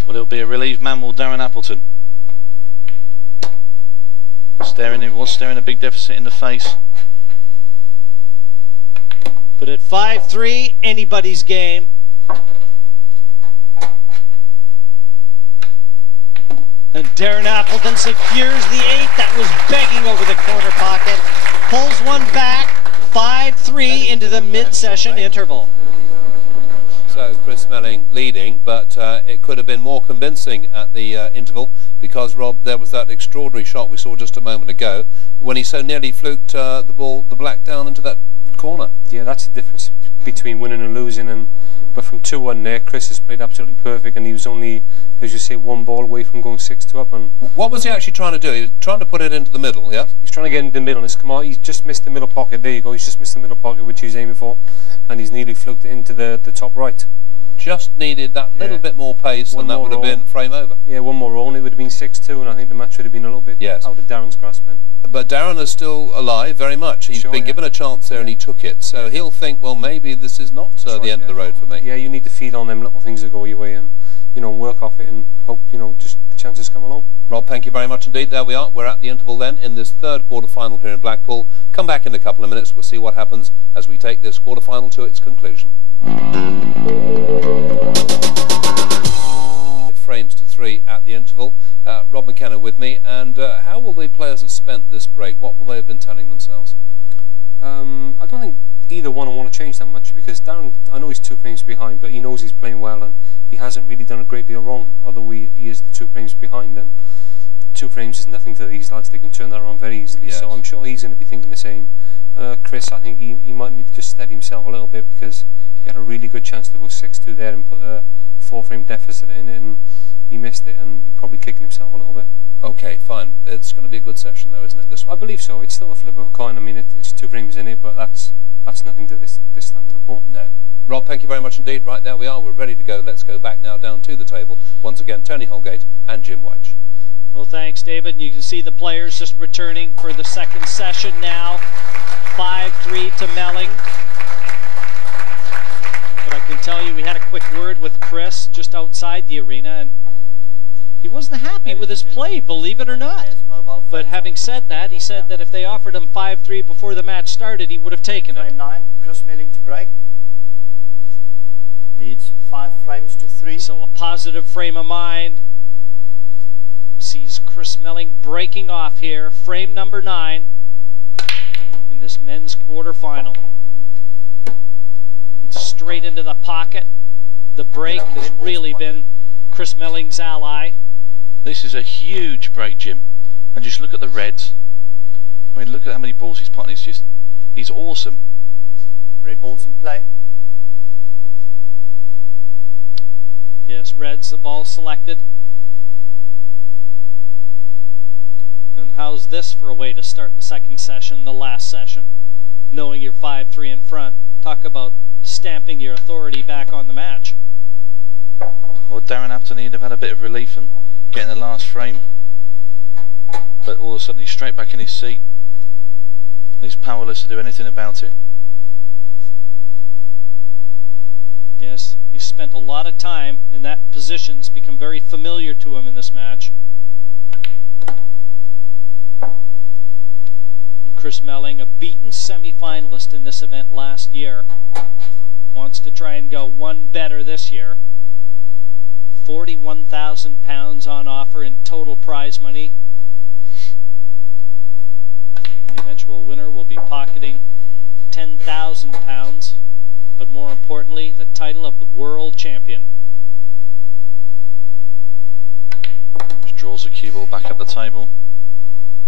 Well, it'll be a relieved man, will Darren Appleton. He was staring a big deficit in the face. But at 5-3, anybody's game. And Darren Appleton secures the 8 that was begging over the corner pocket. Pulls one back, 5-3 into the mid-session interval. So Chris Melling leading, but it could have been more convincing at the interval because, Rob, there was that extraordinary shot we saw just a moment ago when he so nearly fluked the black down into that corner. Yeah, that's the difference between winning and losing. But from 2-1 there, Chris has played absolutely perfect, and he was only, as you say, 1 ball away from going 6-2 up. And what was he actually trying to do? He was trying to put it into the middle, yeah? He's trying to get into the middle, and it's come out. He's just missed the middle pocket. There you go. He's just missed the middle pocket, which he's aiming for, and he's nearly fluked it into the top right. Just needed that little bit more pace, and that would have been frame over. Yeah, 1 more roll, and it would have been 6-2, and I think the match would have been a little bit out of Darren's grasp then. But Darren is still alive, very much. He's been given a chance there, and he took it. So he'll think, well, maybe this is not the end of the road for me. Yeah, you need to feed on them little things that go your way, and work off it, and hope just the chances come along. Rob, thank you very much indeed. There we are. We're at the interval then in this third quarter-final here in Blackpool. Come back in a couple of minutes. We'll see what happens as we take this quarter-final to its conclusion. Frames to 3 at the interval. Rob McKenna with me, and how will the players have spent this break? What will they have been telling themselves? I don't think either one will want to change that much, because Darren, I know he's 2 frames behind, but he knows he's playing well, and he hasn't really done a great deal wrong, although he is the 2 frames behind, and 2 frames is nothing to these lads. They can turn that around very easily, so I'm sure he's going to be thinking the same. Chris, I think he might need to just steady himself a little bit, because he had a really good chance to go 6-2 there and put a 4-frame deficit in it, and he missed it, and he's probably kicking himself a little bit. Okay, fine. It's going to be a good session though, isn't it, this one? I believe so. It's still a flip of a coin. I mean, it's 2 frames in it, but that's nothing to this standard of ball. No. Rob, thank you very much indeed. Right, there we are. We're ready to go. Let's go back now down to the table. Once again, Tony Holgate and Jim White. Well, thanks, David. And you can see the players just returning for the second session now. 5-3 to Melling. But I can tell you, we had a quick word with Chris just outside the arena, and he wasn't happy with his play, believe it or not. But having said that, he said that if they offered him 5-3 before the match started, he would have taken it. Frame 9, Chris Melling to break. Needs 5 frames to 3. So a positive frame of mind. Sees Chris Melling breaking off here, frame number 9 in this men's quarterfinal. And straight into the pocket. The break has really been Chris Melling's ally. This is a huge break, Jim. And just look at the reds. I mean, look at how many balls he's potting. He's awesome. Red balls in play. Yes, reds, the ball selected. And how's this for a way to start the second session, the last session? Knowing you're 5-3 in front. Talk about stamping your authority back on the match. Well, Darren Appleton, he'd have had a bit of relief in getting the last frame. But all of a sudden he's straight back in his seat. And he's powerless to do anything about it. Yes, he's spent a lot of time in that position. It's become very familiar to him in this match. And Chris Melling, a beaten semi-finalist in this event last year, wants to try and go one better this year. £41,000 on offer in total prize money. The eventual winner will be pocketing £10,000, but more importantly, the title of the world champion. Just draws the cue ball back up the table.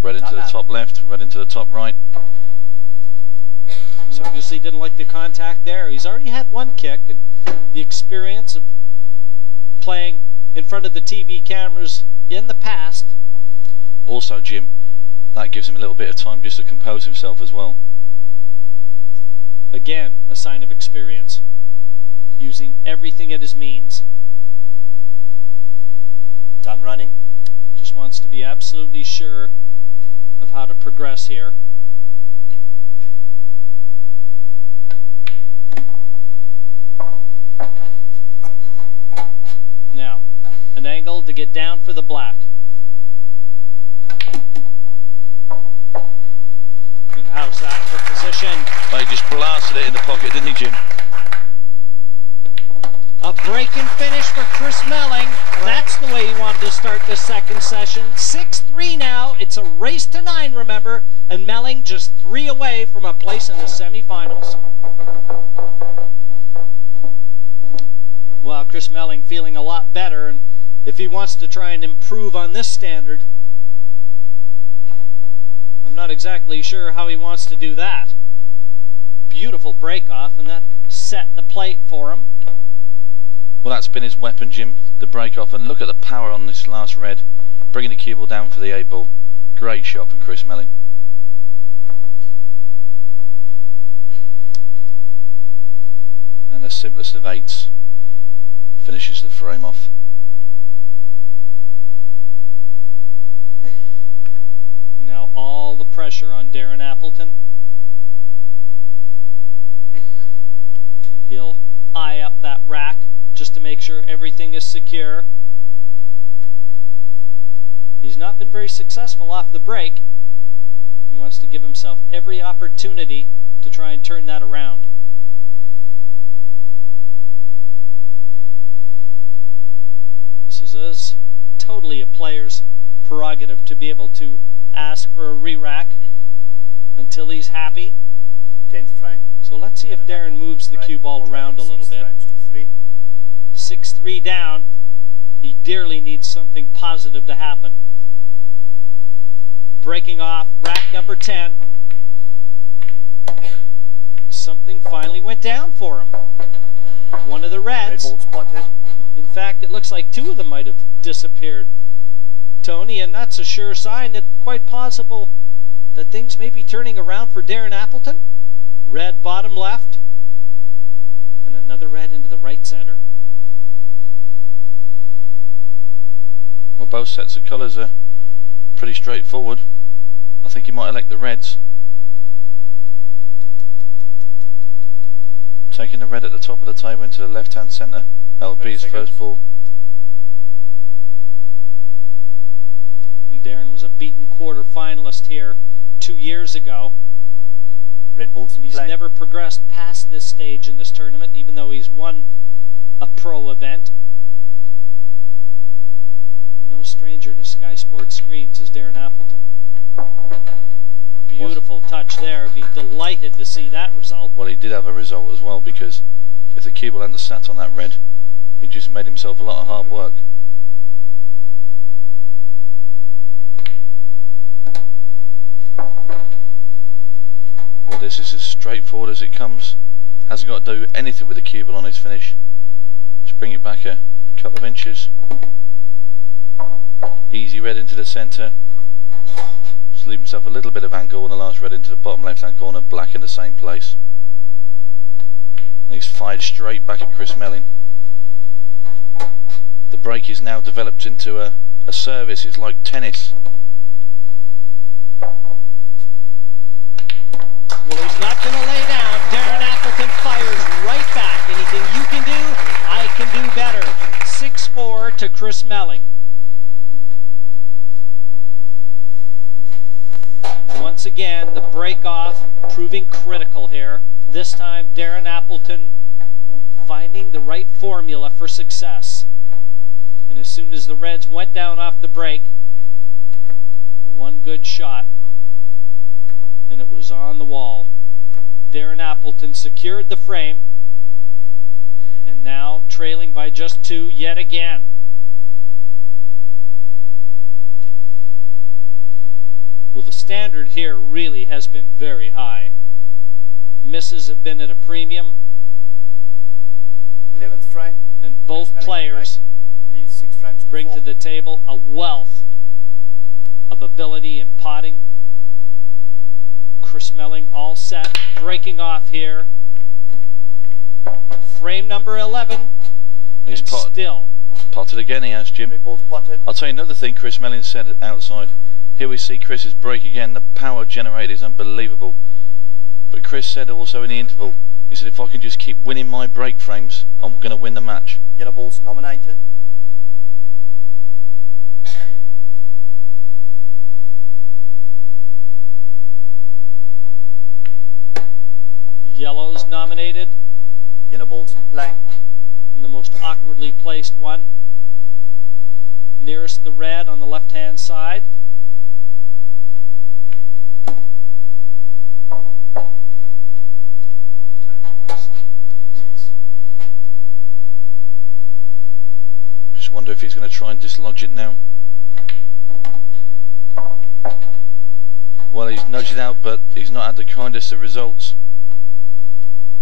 Red into the top left, red into the top right. So obviously didn't like the contact there. He's already had one kick, and the experience of playing in front of the TV cameras in the past. Also, Jim, that gives him a little bit of time just to compose himself as well. Again, a sign of experience. Using everything at his means. Time running. Just wants to be absolutely sure of how to progress here. Now, an angle to get down for the black. And how's that for position? Well, he just blasted it in the pocket, didn't he, Jim? A break and finish for Chris Melling. That's the way he wanted to start this second session. 6-3 now. It's a race to 9, remember. And Melling just 3 away from a place in the semifinals. Well, Chris Melling feeling a lot better. And if he wants to try and improve on this standard, I'm not exactly sure how he wants to do that. Beautiful break off, and that set the plate for him. Well, that's been his weapon, Jim, the break off. And look at the power on this last red, bringing the cue ball down for the 8 ball. Great shot from Chris Melling. And the simplest of 8s finishes the frame off. Now all the pressure on Darren Appleton. And he'll eye up that rack just to make sure everything is secure. He's not been very successful off the break. He wants to give himself every opportunity to try and turn that around. This is totally a player's prerogative to be able to ask for a re-rack until he's happy. 10th frame. So let's see if Darren moves the cue ball around a little bit. 6-3 down. He dearly needs something positive to happen. Breaking off rack number 10. Something finally went down for him. One of the reds. Red ball spotted. In fact, it looks like 2 of them might have disappeared, Tony, and that's a sure sign that quite possible that things may be turning around for Darren Appleton. Red bottom left, and another red into the right center. Well, both sets of colours are pretty straightforward. I think he might elect the reds. Taking the red at the top of the table into the left-hand centre. That would be his first ball. And Darren was a beaten quarter finalist here 2 years ago. Red balls in He's play. never progressed past this stage in this tournament, even though he's won a pro event. No stranger to Sky Sports screens is Darren Appleton. Beautiful touch there. Be delighted to see that result. Well, he did have a result as well, because if the cue ball hadn't sat on that red, He just made himself a lot of hard work. Well, this is as straightforward as it comes. Hasn't got to do anything with the cue ball on his finish. Just bring it back a couple of inches. Easy red into the centre. Just leave himself a little bit of angle on the last red into the bottom left hand corner, black in the same place. And he's fired straight back at Chris Melling. The break is now developed into a service. It's like tennis. Well, he's not going to lay down. Darren Appleton fires right back. Anything you can do, I can do better. 6-4 to Chris Melling. Once again, the break-off proving critical here. This time, Darren Appleton finding the right formula for success. And as soon as the Reds went down off the break, one good shot, and it was on the wall. Darren Appleton secured the frame, and now trailing by just 2 yet again. Well, the standard here really has been very high. Misses have been at a premium. 11th frame. And both players leads 6 frames to bring 4. to the table a wealth of ability in potting. Chris Melling all set, breaking off here. Frame number 11. He's and still potted again, he has, Jim. Both potted. I'll tell you another thing Chris Melling said outside. Here we see Chris's break again. The power generated is unbelievable. But Chris said also in the interval, he said, if I can just keep winning my break frames, I'm going to win the match. Yellow balls nominated. yellows nominated. Yellow balls in play. And the most awkwardly placed one, nearest the red on the left-hand side. Just wonder if he's going to try and dislodge it now. Well, he's nudged it out, but he's not had the kindest of results.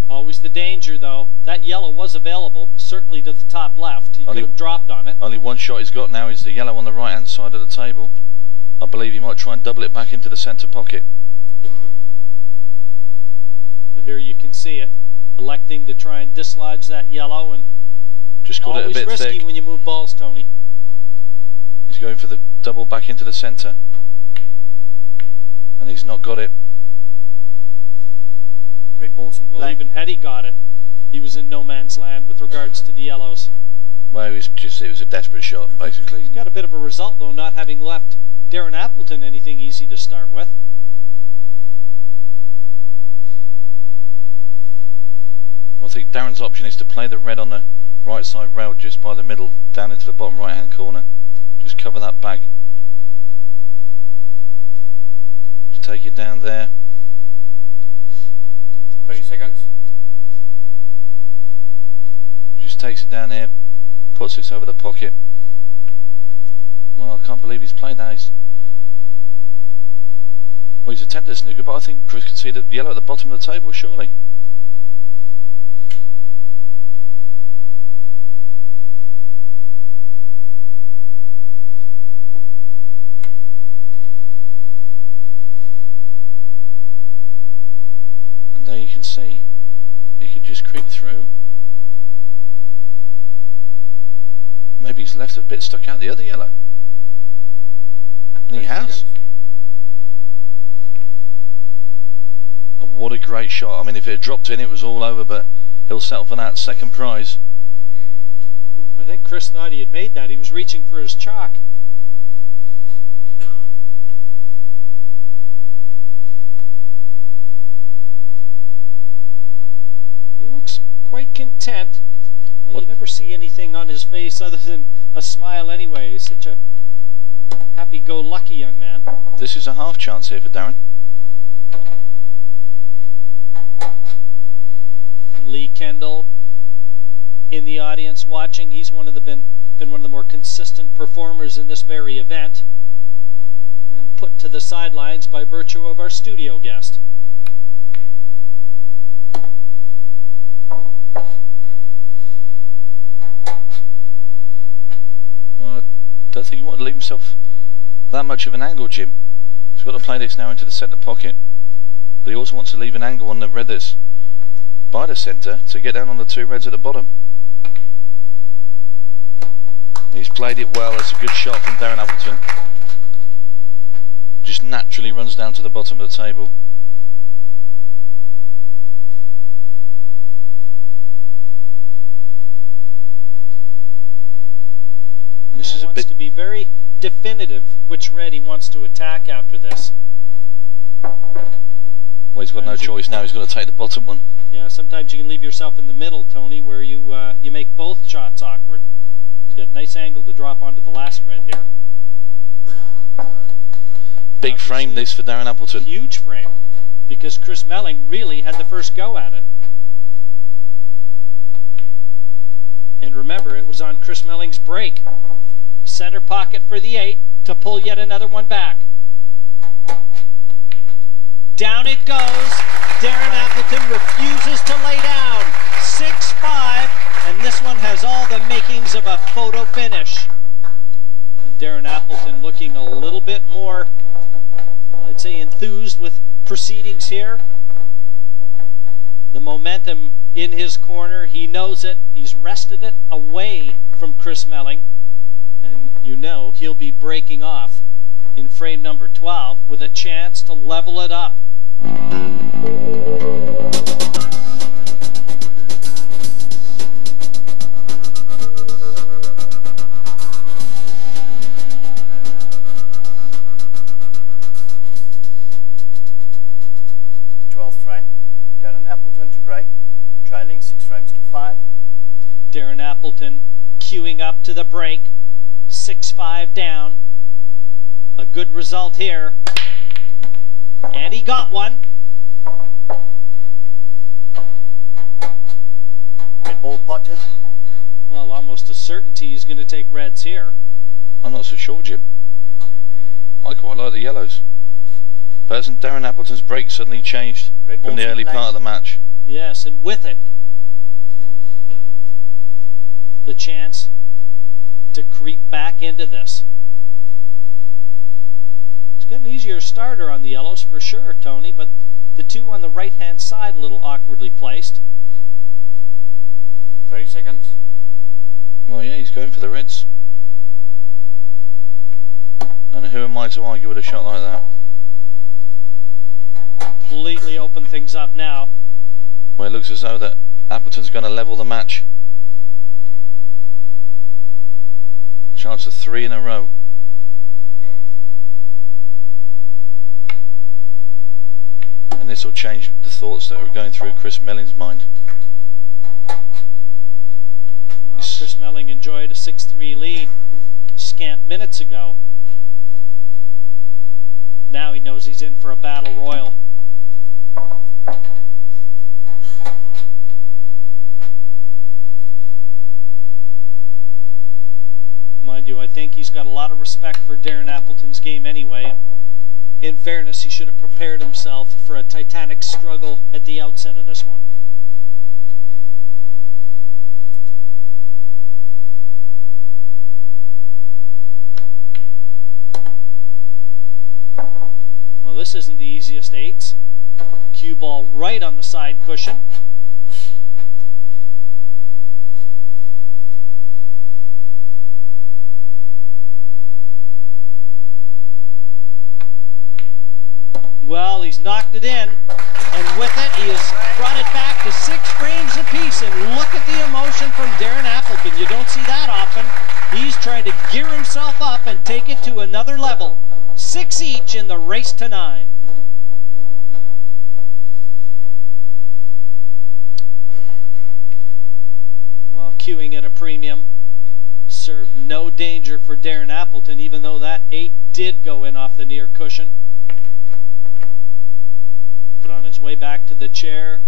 Always the danger, though. That yellow was available, certainly to the top left. He could have dropped on it. Only one shot he's got now is the yellow on the right-hand side of the table. I believe he might try and double it back into the centre pocket. But here you can see it, electing to try and dislodge that yellow, and just got it a bit risky thick. when you move balls, Tony. He's going for the double back into the centre. And he's not got it. Red balls in play. Well, even had he got it, he was in no man's land with regards to the yellows. Well, it was a desperate shot, basically. He's got a bit of a result, though, not having left Darren Appleton anything easy to start with. Well, I think Darren's option is to play the red on the right side rail just by the middle, down into the bottom right-hand corner. Just cover that bag. Just take it down there. 30 seconds. Just takes it down here, puts this over the pocket. Well, I can't believe he's played that. Well, he's attempted a snooker, but I think Chris could see the yellow at the bottom of the table, surely. And there you can see, he could just creep through. Maybe he's left a bit stuck out the other yellow. And he has. And what a great shot. I mean, if it had dropped in, it was all over, but he'll settle for that second prize. I think Chris thought he had made that. He was reaching for his chalk. He looks quite content. Well, you never see anything on his face other than a smile anyway. He's such a happy-go-lucky young man. This is a half chance here for Darren. And Lee Kendall in the audience watching. He's been one of the more consistent performers in this very event, and put to the sidelines by virtue of our studio guest. Well, I don't think he wanted to leave himself that much of an angle, Jim. He's got to play this now into the centre pocket, but he also wants to leave an angle on the red that's by the centre to get down on the two reds at the bottom. He's played it well. It's a good shot from Darren Appleton. Just naturally runs down to the bottom of the table. And this is a bit to be very definitive which red he wants to attack after this. Well, he's got no choice now. He's got to take the bottom one. Yeah, sometimes you can leave yourself in the middle, Tony, where you make both shots awkward. He's got a nice angle to drop onto the last red here. Big frame this for Darren Appleton. Huge frame, because Chris Melling really had the first go at it. And remember, it was on Chris Melling's break. Center pocket for the 8 to pull yet another one back. Down it goes. Darren Appleton refuses to lay down. 6-5, and this one has all the makings of a photo finish. And Darren Appleton looking a little bit more, well, I'd say, enthused with proceedings here. The momentum in his corner, he knows it. He's wrested it away from Chris Melling, and you know he'll be breaking off in frame number 12 with a chance to level it up. Frame, Darren Appleton to break, trailing 6 frames to 5. Darren Appleton queuing up to the break, 6-5 down. A good result here, and he got one. Red ball potted. Well, almost a certainty he's going to take reds here. I'm not so sure, Jim. I quite like the yellows. But hasn't Darren Appleton's break suddenly changed from the early part of the match? Yes, and with it, the chance to creep back into this. It's got an easier starter on the yellows for sure, Tony, but the two on the right-hand side a little awkwardly placed. 30 seconds. Well, yeah, he's going for the reds. And who am I to argue with a shot like that? Completely open things up now. Well, it looks as though that Appleton's going to level the match. Chance of 3 in a row. And this will change the thoughts that are going through Chris Melling's mind. Chris Melling enjoyed a 6-3 lead scant minutes ago. Now he knows he's in for a battle royal. Mind you, I think he's got a lot of respect for Darren Appleton's game anyway. And in fairness, he should have prepared himself for a titanic struggle at the outset of this one. Well, this isn't the easiest 8s. Cue ball right on the side cushion. Well, he's knocked it in, and with it, he has brought it back to 6 frames apiece. And look at the emotion from Darren Appleton. You don't see that often. He's trying to gear himself up and take it to another level. 6 each in the race to 9. Well, queuing at a premium served no danger for Darren Appleton, even though that 8 did go in off the near cushion. But on his way back to the chair,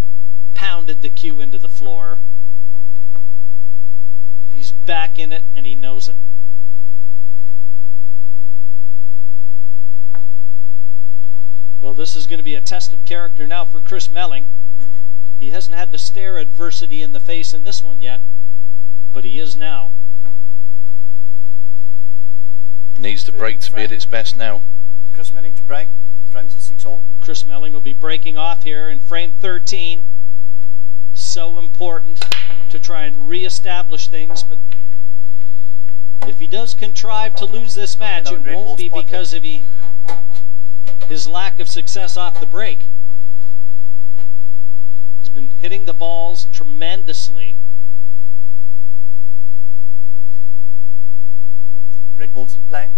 pounded the cue into the floor. back in it, and he knows it. Well, this is going to be a test of character now for Chris Melling. He hasn't had to stare adversity in the face in this one yet, but he is now. Needs to break to be at its best now. Chris Melling to break. Frames at 6-all. Chris Melling will be breaking off here in frame 13. So important to try and re-establish things, but if he does contrive to lose this match, it won't be because of his lack of success off the break. He's been hitting the balls tremendously. Red balls in play.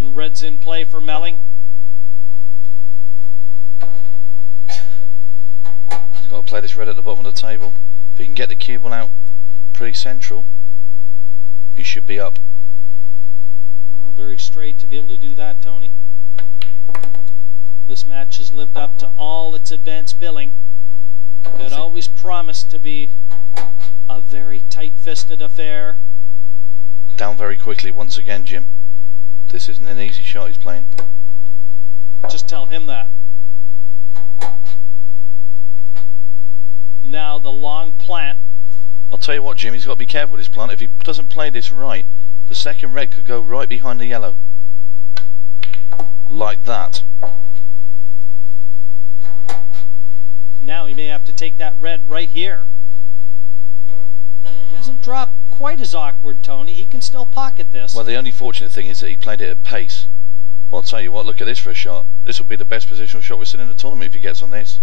And red's in play for Melling. He's got to play this red at the bottom of the table. If he can get the cue ball out pretty central, he should be up. Well, very straight to be able to do that, Tony. This match has lived up to all its advanced billing. It always promised to be a very tight-fisted affair. Down very quickly once again, Jim. This isn't an easy shot he's playing. Just tell him that. Now the long plant. I'll tell you what, Jim, he's got to be careful with his plant. If he doesn't play this right, the second red could go right behind the yellow. Like that. Now he may have to take that red right here. He hasn't dropped quite as awkward, Tony. He can still pocket this. Well, the only fortunate thing is that he played it at pace. Well, I'll tell you what, look at this for a shot. This will be the best positional shot we've seen in the tournament if he gets on this.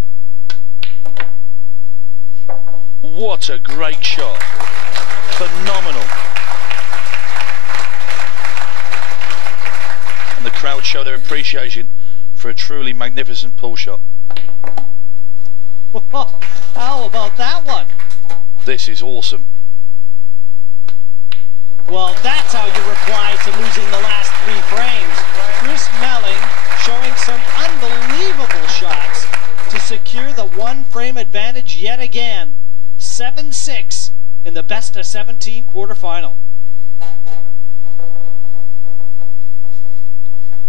What a great shot. Phenomenal. And the crowd show their appreciation for a truly magnificent pull shot. How about that one? This is awesome. Well, that's how you reply to losing the last 3 frames. Chris Melling showing some unbelievable shots to secure the 1-frame advantage yet again. 7-6 in the best of 17 quarterfinal.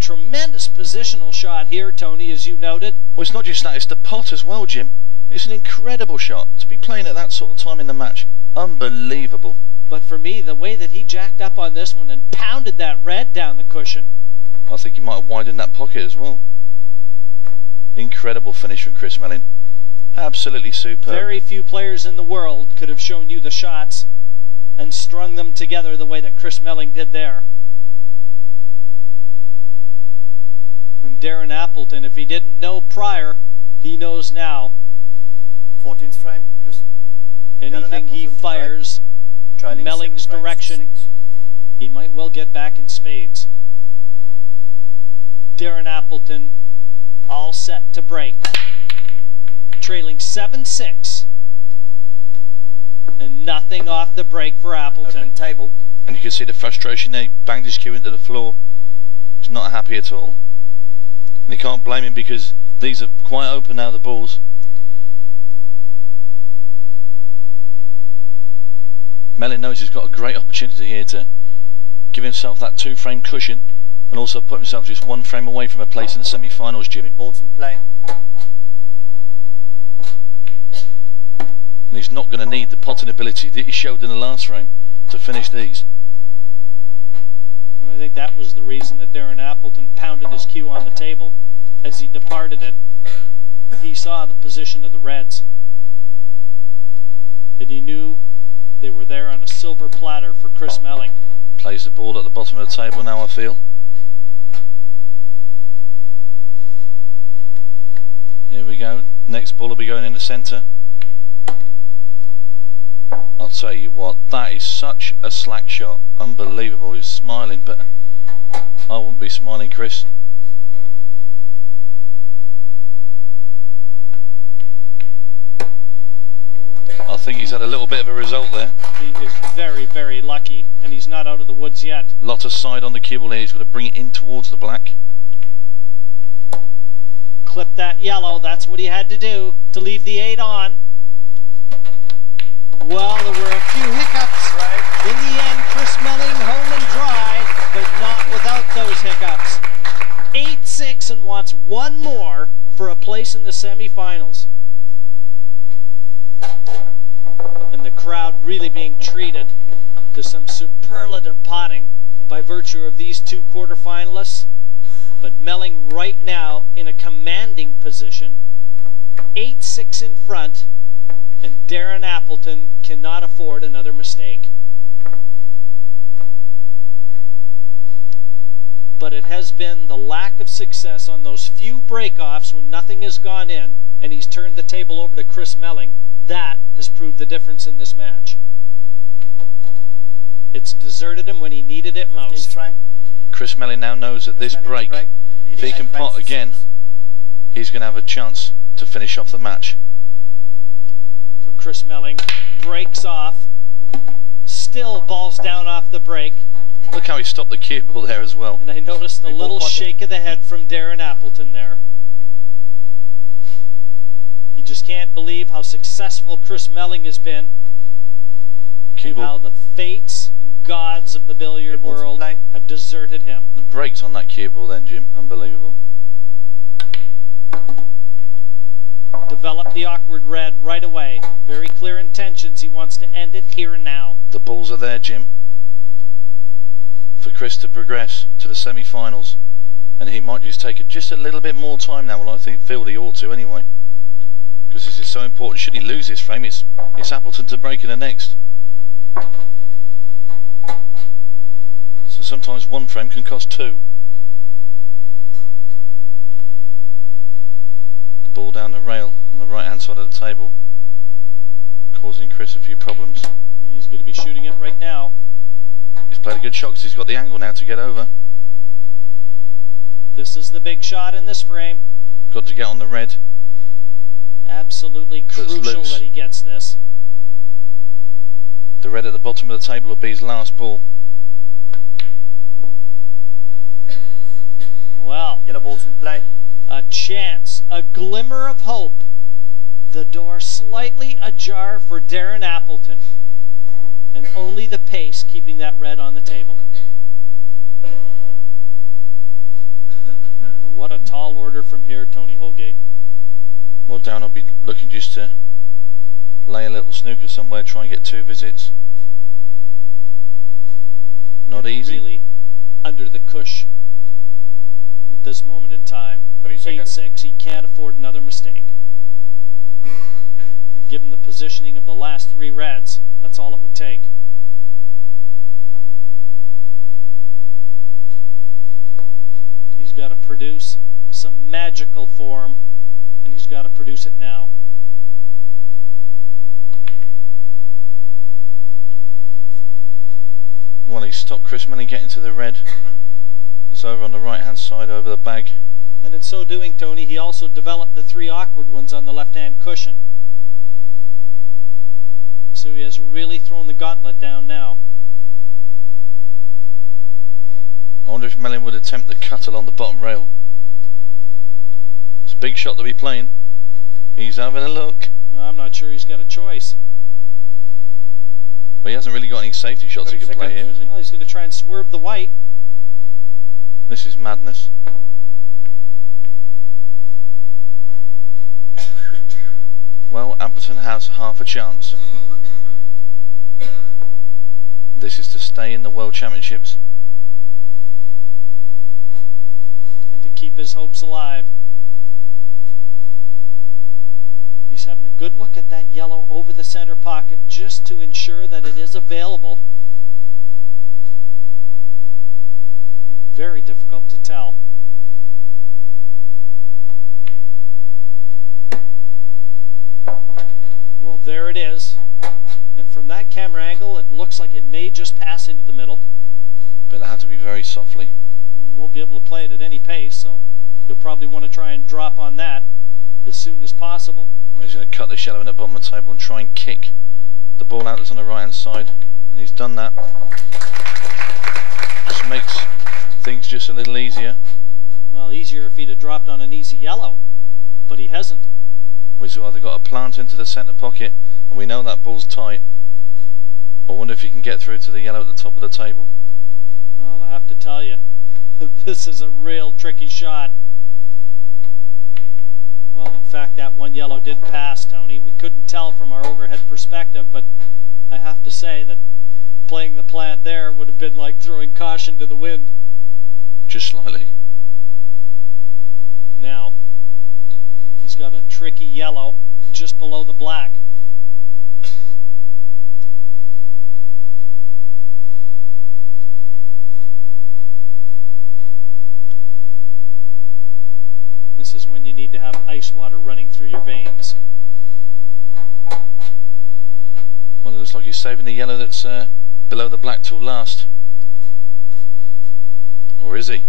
Tremendous positional shot here, Tony, as you noted. Well, it's not just that, it's the pot as well, Jim. It's an incredible shot. To be playing at that sort of time in the match, unbelievable. But for me, the way that he jacked up on this one and pounded that red down the cushion. I think he might have widened that pocket as well. Incredible finish from Chris Melling. Absolutely superb. Very few players in the world could have shown you the shots and strung them together the way that Chris Melling did there. And Darren Appleton, if he didn't know prior, he knows now. 14th frame. Chris. Anything he fires Melling's direction, he might well get back in spades. Darren Appleton all set to break. Trailing 7-6. And nothing off the break for Appleton. Open table. And you can see the frustration there. He banged his cue into the floor. He's not happy at all. And you can't blame him because these are quite open now, the balls. Melling knows he's got a great opportunity here to give himself that 2-frame cushion and also put himself just 1 frame away from a place in the semi-finals, Jim. Red balls in play. And he's not going to need the potting ability that he showed in the last frame to finish these. And I think that was the reason that Darren Appleton pounded his cue on the table as he departed it. He saw the position of the reds. And he knew they were there on a silver platter for Chris Melling. Plays the ball at the bottom of the table now, I feel. Here we go. Next ball will be going in the centre. I'll tell you what, that is such a slack shot. Unbelievable. He's smiling, but I wouldn't be smiling, Chris. I think he's had a little bit of a result there. He is very, very lucky, and he's not out of the woods yet. Lot of side on the cue ball here. He's got to bring it in towards the black. Clip that yellow. That's what he had to do to leave the 8 on. Well, there were a few hiccups. Right. In the end, Chris Melling home and dry, but not without those hiccups. 8-6 and wants one more for a place in the semifinals. And the crowd really being treated to some superlative potting by virtue of these two quarterfinalists. But Melling right now in a commanding position, 8-6 in front, and Darren Appleton cannot afford another mistake. But it has been the lack of success on those few breakoffs when nothing has gone in and he's turned the table over to Chris Melling that has proved the difference in this match. It's deserted him when he needed it most. Frame. Chris Melling now knows that this break, if he can pot again, he's going to have a chance to finish off the match. So Chris Melling breaks off, still balls down off the break. Look how he stopped the cue ball there as well. And I noticed the little shake of the head from Darren Appleton there. He just can't believe how successful Chris Melling has been. And how the fates and gods of the billiard world have deserted him. The brakes on that cue ball then, Jim, unbelievable. Developed the awkward red right away. Very clear intentions. He wants to end it here and now. The balls are there, Jim, for Chris to progress to the semi-finals. And he might just take just a little bit more time now. Well, I feel he ought to anyway. Because this is so important. Should he lose this frame, it's Appleton to break in the next. So sometimes one frame can cost two. The ball down the rail on the right hand side of the table, causing Chris a few problems. And he's going to be shooting it right now. He's played a good shot because he's got the angle now to get over. This is the big shot in this frame. Got to get on the red. Absolutely crucial that he gets this. The red at the bottom of the table will be his last ball. Well, yellow balls in play. A chance, a glimmer of hope. The door slightly ajar for Darren Appleton. And only the pace keeping that red on the table. But what a tall order from here, Tony Holgate. Well, Darren will be looking just to lay a little snooker somewhere, try and get two visits. Not easy. Really under the cush at this moment in time. 30 seconds. 8-6, he can't afford another mistake. And given the positioning of the last three reds, that's all it would take. He's got to produce some magical form, and he's got to produce it now. Well, he stopped Chris Melling getting to the red. It's over on the right hand side over the bag. And in so doing, Tony, he also developed the three awkward ones on the left-hand cushion. So he has really thrown the gauntlet down now. I wonder if Melling would attempt the cut along the bottom rail. It's a big shot to be playing. He's having a look. Well, I'm not sure he's got a choice. Well, he hasn't really got any safety shots he can play here, has he? Well, he's going to try and swerve the white. This is madness. Well, Appleton has half a chance. This is to stay in the World Championships. And to keep his hopes alive. He's having a good look at that yellow over the center pocket just to ensure that it is available. Very difficult to tell. Well, there it is. And from that camera angle, it looks like it may just pass into the middle. But it'll have to be very softly. You won't be able to play it at any pace, so you'll probably want to try and drop on that as soon as possible. Well, he's going to cut the shallow in at the bottom of the table and try and kick the ball out that's on the right hand side. And he's done that. Just makes things just a little easier. Well, easier if he'd have dropped on an easy yellow, but he hasn't. We've either got a plant into the centre pocket, and we know that ball's tight, or wonder if you can get through to the yellow at the top of the table. Well, I have to tell you, this is a real tricky shot. Well, in fact, that one yellow did pass, Tony. We couldn't tell from our overhead perspective, but I have to say that playing the plant there would have been like throwing caution to the wind. Just slightly. Now, he's got a tricky yellow just below the black. This is when you need to have ice water running through your veins. Well, it looks like he's saving the yellow that's below the black till last. Or is he?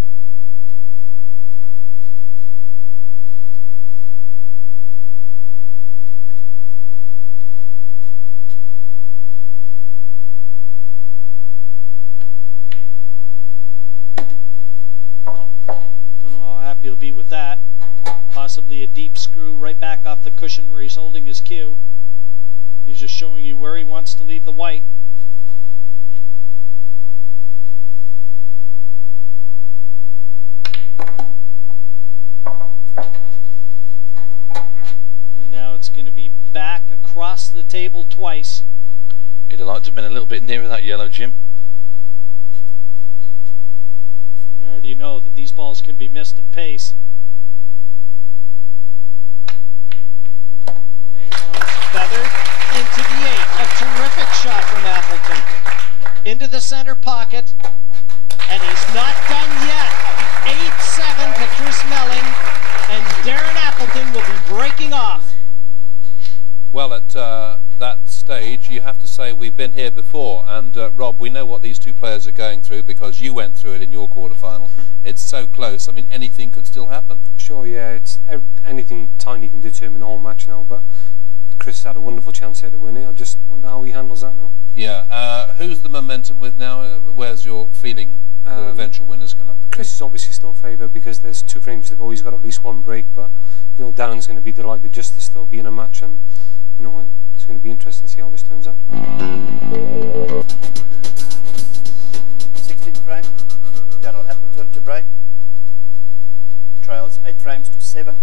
Don't know how happy he'll be with that. Possibly a deep screw right back off the cushion where he's holding his cue. He's just showing you where he wants to leave the white. And now it's going to be back across the table twice. He'd have liked to have been a little bit nearer that yellow, Jim. You already know that these balls can be missed at pace. Feathered into the 8. A terrific shot from Appleton. Into the center pocket. And he's not done yet. 8-7 to Chris Melling. And Darren Appleton will be breaking off. Well, at that stage, you have to say we've been here before. And Rob, we know what these two players are going through because you went through it in your quarterfinal. It's so close. I mean, anything could still happen. Sure, yeah. It's anything tiny can determine the whole match now. But Chris had a wonderful chance here to win it. I just wonder how he handles that now. Yeah. Who's the momentum with now? Where's your feeling the eventual winner's going to? Chris is obviously still favoured because there's 2 frames to go. He's got at least 1 break, but you know Darren's going to be delighted just to still be in a match, and you know it's going to be interesting to see how this turns out. 16th frame, Darren Appleton to break. Trials 8 frames to 7.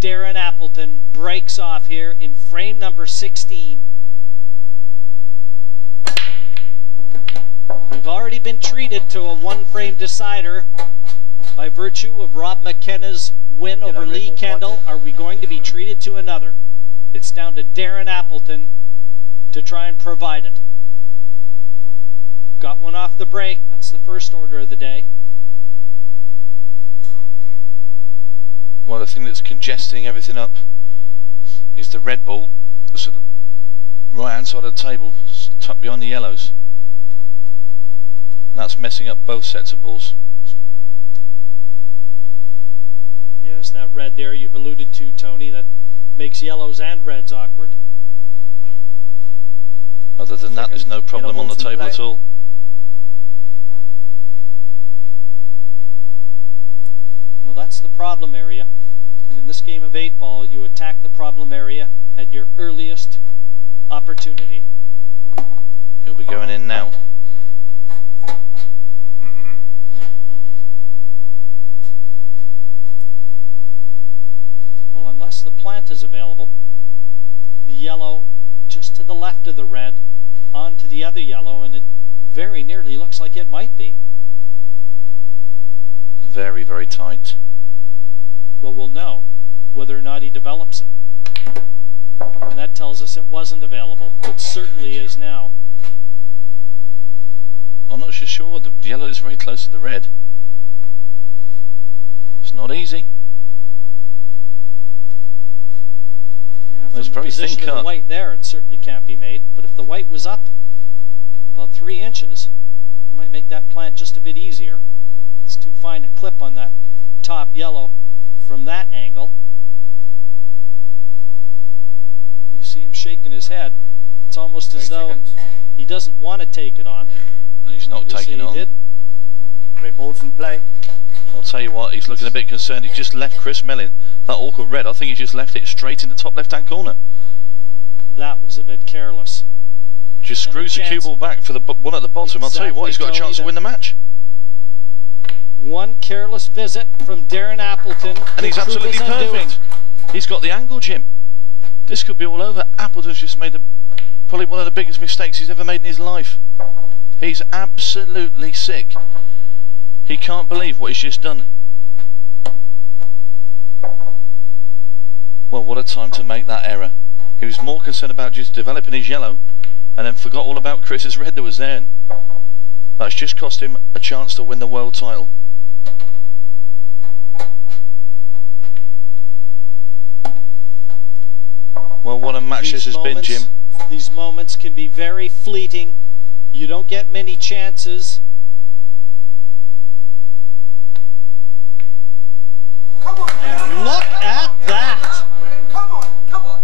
Darren Appleton breaks off here in frame number 16. We've already been treated to a 1-frame decider by virtue of Rob McKenna's win over Lee Kendall. Are we going to be treated to another? It's down to Darren Appleton to try and provide it. Got one off the break. That's the first order of the day. Well, the thing that's congesting everything up is the red ball that's at the right hand side of the table, tucked behind the yellows. And that's messing up both sets of balls. Yes, that red there you've alluded to, Tony, that makes yellows and reds awkward. Other than that, there's no problem on the table at all. Well, that's the problem area. And in this game of 8-ball, you attack the problem area at your earliest opportunity. He'll be going in now. Well, unless the plant is available, the yellow just to the left of the red onto the other yellow, and it very nearly looks like it might be. Very, very tight. Well, we'll know whether or not he develops it. And that tells us it wasn't available. It certainly is now. I'm not so sure. The yellow is very close to the red. It's not easy. Yeah, well, it's from the very position thin of cut. the white there, it certainly can't be made. But if the white was up about 3 inches, it might make that plant just a bit easier. It's too fine a clip on that top yellow from that angle. You see him shaking his head. It's almost as though he doesn't want to take it on. And he's not Obviously taking he on. didn't. Red balls in play. I'll tell you what, he's looking a bit concerned. He's just left Chris Melling that awkward red. I think he just left it straight in the top left-hand corner. That was a bit careless. Just screws the cue ball back for the one at the bottom. I'll tell you what, he's got a chance to win the match. One careless visit from Darren Appleton. And he's absolutely perfect. He's got the angle, Jim. This could be all over. Appleton's just made probably one of the biggest mistakes he's ever made in his life. He's absolutely sick. He can't believe what he's just done. Well, what a time to make that error. He was more concerned about just developing his yellow and then forgot all about Chris's red that was there. And that's just cost him a chance to win the world title. Well, what a match this has been, Jim. These moments can be very fleeting. You don't get many chances. Come on, and look at that. Come on, come on.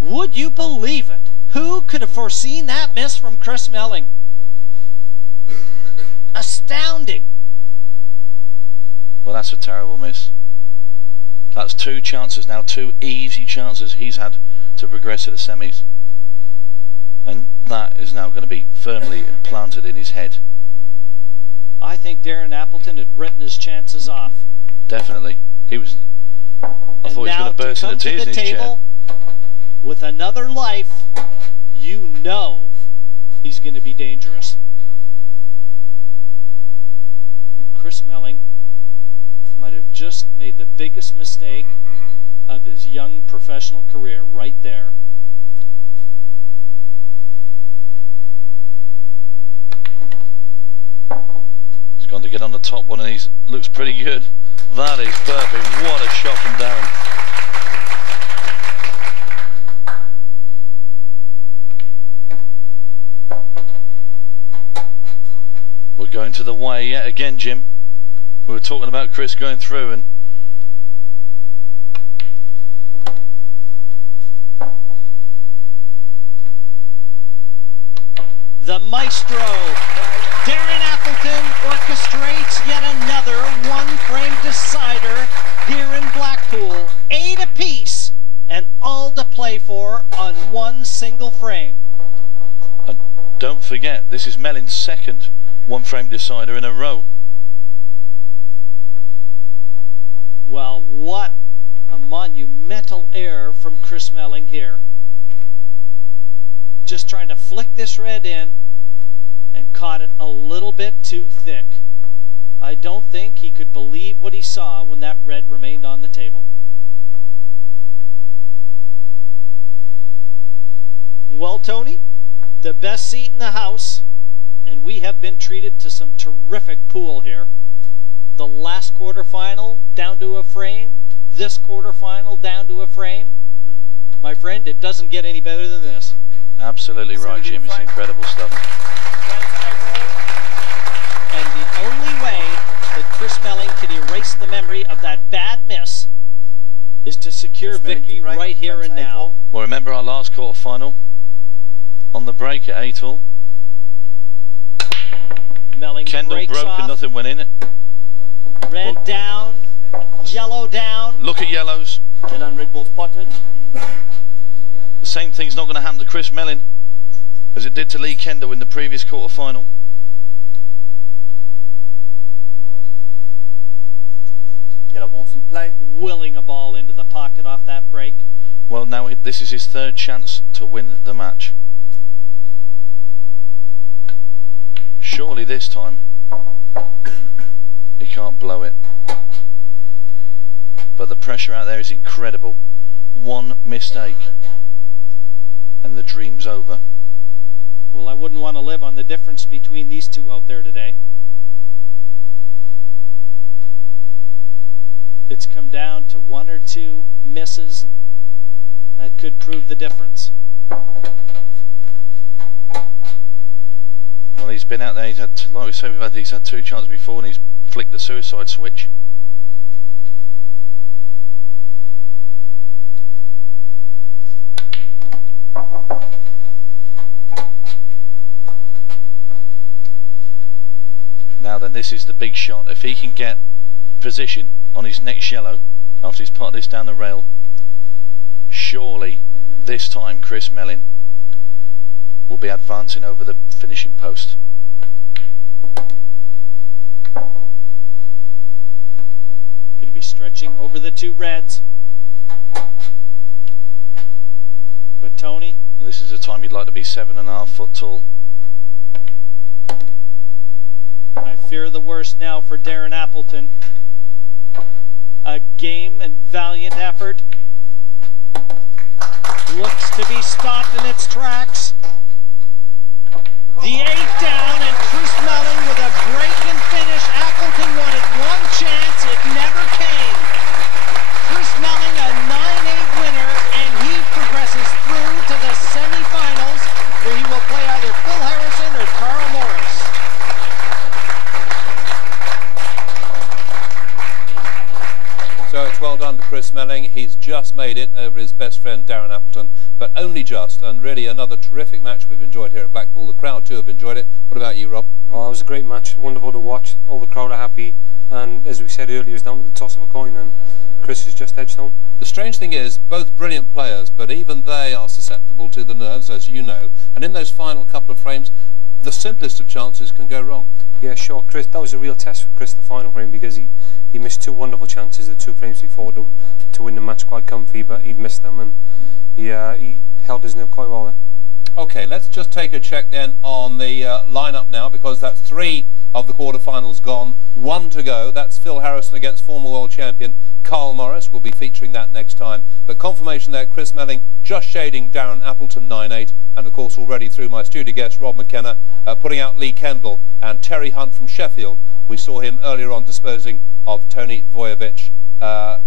Would you believe it? Who could have foreseen that miss from Chris Melling? Astounding. Well, that's a terrible miss. That's 2 chances now, 2 easy chances he's had to progress to the semis. And that is now going to be firmly implanted in his head. I think Darren Appleton had written his chances off. Definitely. He was... I thought he was going to burst into tears in his chair. With another life, you know he's going to be dangerous. And Chris Melling might have just made the biggest mistake of his young professional career right there. He's gone to get on the top one and he looks pretty good. That is perfect. What a shot from Darren. We're going to the way yet again, Jim. We were talking about Chris going through and the maestro, Darren Appleton, orchestrates yet another one-frame decider here in Blackpool. 8 apiece and all to play for on one single frame. And don't forget, this is Melling's second one-frame decider in a row. Well, what a monumental error from Chris Melling here. Just trying to flick this red in and caught it a little bit too thick. I don't think he could believe what he saw when that red remained on the table. Well, Tony, the best seat in the house, and we have been treated to some terrific pool here. The last quarterfinal down to a frame, this quarterfinal down to a frame. My friend, it doesn't get any better than this. Absolutely right, Jim. It's incredible stuff. And the only way that Chris Melling can erase the memory of that bad miss is to secure victory right here and now. Well, remember our last quarterfinal on the break at 8-all? Melling Kendall breaks broke off. and nothing went in it. Red down, yellow down. Look at yellows. Yellow and red both potted. The same thing's not going to happen to Chris Melling as it did to Lee Kendall in the previous quarterfinal. Yellow balls in play. Willing a ball into the pocket off that break. Well, now this is his 3rd chance to win the match. Surely this time he can't blow it. But the pressure out there is incredible. One mistake and the dream's over. Well, I wouldn't want to live on the difference between these two out there today. It's come down to 1 or 2 misses, and that could prove the difference. Well, he's been out there, he's had, like we said, he's had 2 chances before and he's flicked the suicide switch. Now then, this is the big shot. If he can get position on his next yellow after he's put this down the rail. Surely this time Chris Melling will be advancing over the finishing post. Going to be stretching over the two reds. But Tony? This is the time you'd like to be 7.5 foot tall. I fear the worst now for Darren Appleton. A game and valiant effort. Looks to be stopped in its tracks. The 8 down, and Chris Melling with a break and finish. Appleton wanted one chance, it never came. Chris Melling a 9-8 winner, and he progresses through to the semifinals, where he will play either Phil Harrison or Carl Morris. So it's well done to Chris Melling. He's just made it over his best friend Darren Appleton, but only just, and really another terrific match we've enjoyed here at Blackpool. The crowd too have enjoyed it. What about you, Rob? Oh, it was a great match, wonderful to watch. All the crowd are happy, and as we said earlier, it was down to the toss of a coin, and Chris has just edged home. The strange thing is, both brilliant players, but even they are susceptible to the nerves, as you know, and in those final couple of frames, the simplest of chances can go wrong. Yeah, sure, Chris, that was a real test for Chris, the final frame, because he missed two wonderful chances the 2 frames before to win the match quite comfy, but he'd missed them, and he held his nerve quite well there. Okay, let's just take a check then on the lineup now, because that's 3 of the quarterfinals gone, 1 to go. That's Phil Harrison against former world champion Carl Morris. We'll be featuring that next time. But confirmation there, Chris Melling just shading Darren Appleton 9-8, and of course already through my studio guest Rob McKenna, putting out Lee Kendall and Terry Hunt from Sheffield. We saw him earlier on disposing of Tony Vojovic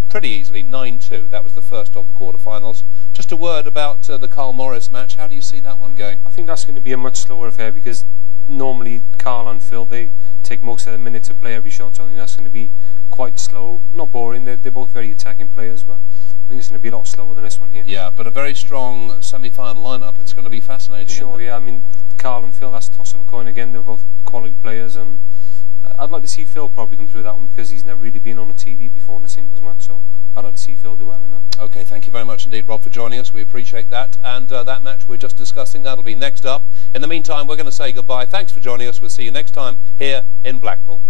pretty easily, 9-2. That was the first of the quarterfinals. Just a word about the Carl Morris match. How do you see that one going? I think that's going to be a much slower affair, because normally Carl and Phil, they take most of the minute to play every shot, so I think that's going to be quite slow. Not boring, they're both very attacking players, but I think it's going to be a lot slower than this one here. Yeah, but a very strong semi-final lineup. It's going to be fascinating. Sure, yeah, I mean, Carl and Phil, that's a toss of a coin again. They're both quality players, and I'd like to see Phil probably come through that one, because he's never really been on a TV before in a singles match, so I'd like to see Phil do well in that. Okay, thank you very much indeed, Rob, for joining us. We appreciate that. And that match we're just discussing, that'll be next up. In the meantime, we're going to say goodbye. Thanks for joining us. We'll see you next time here in Blackpool.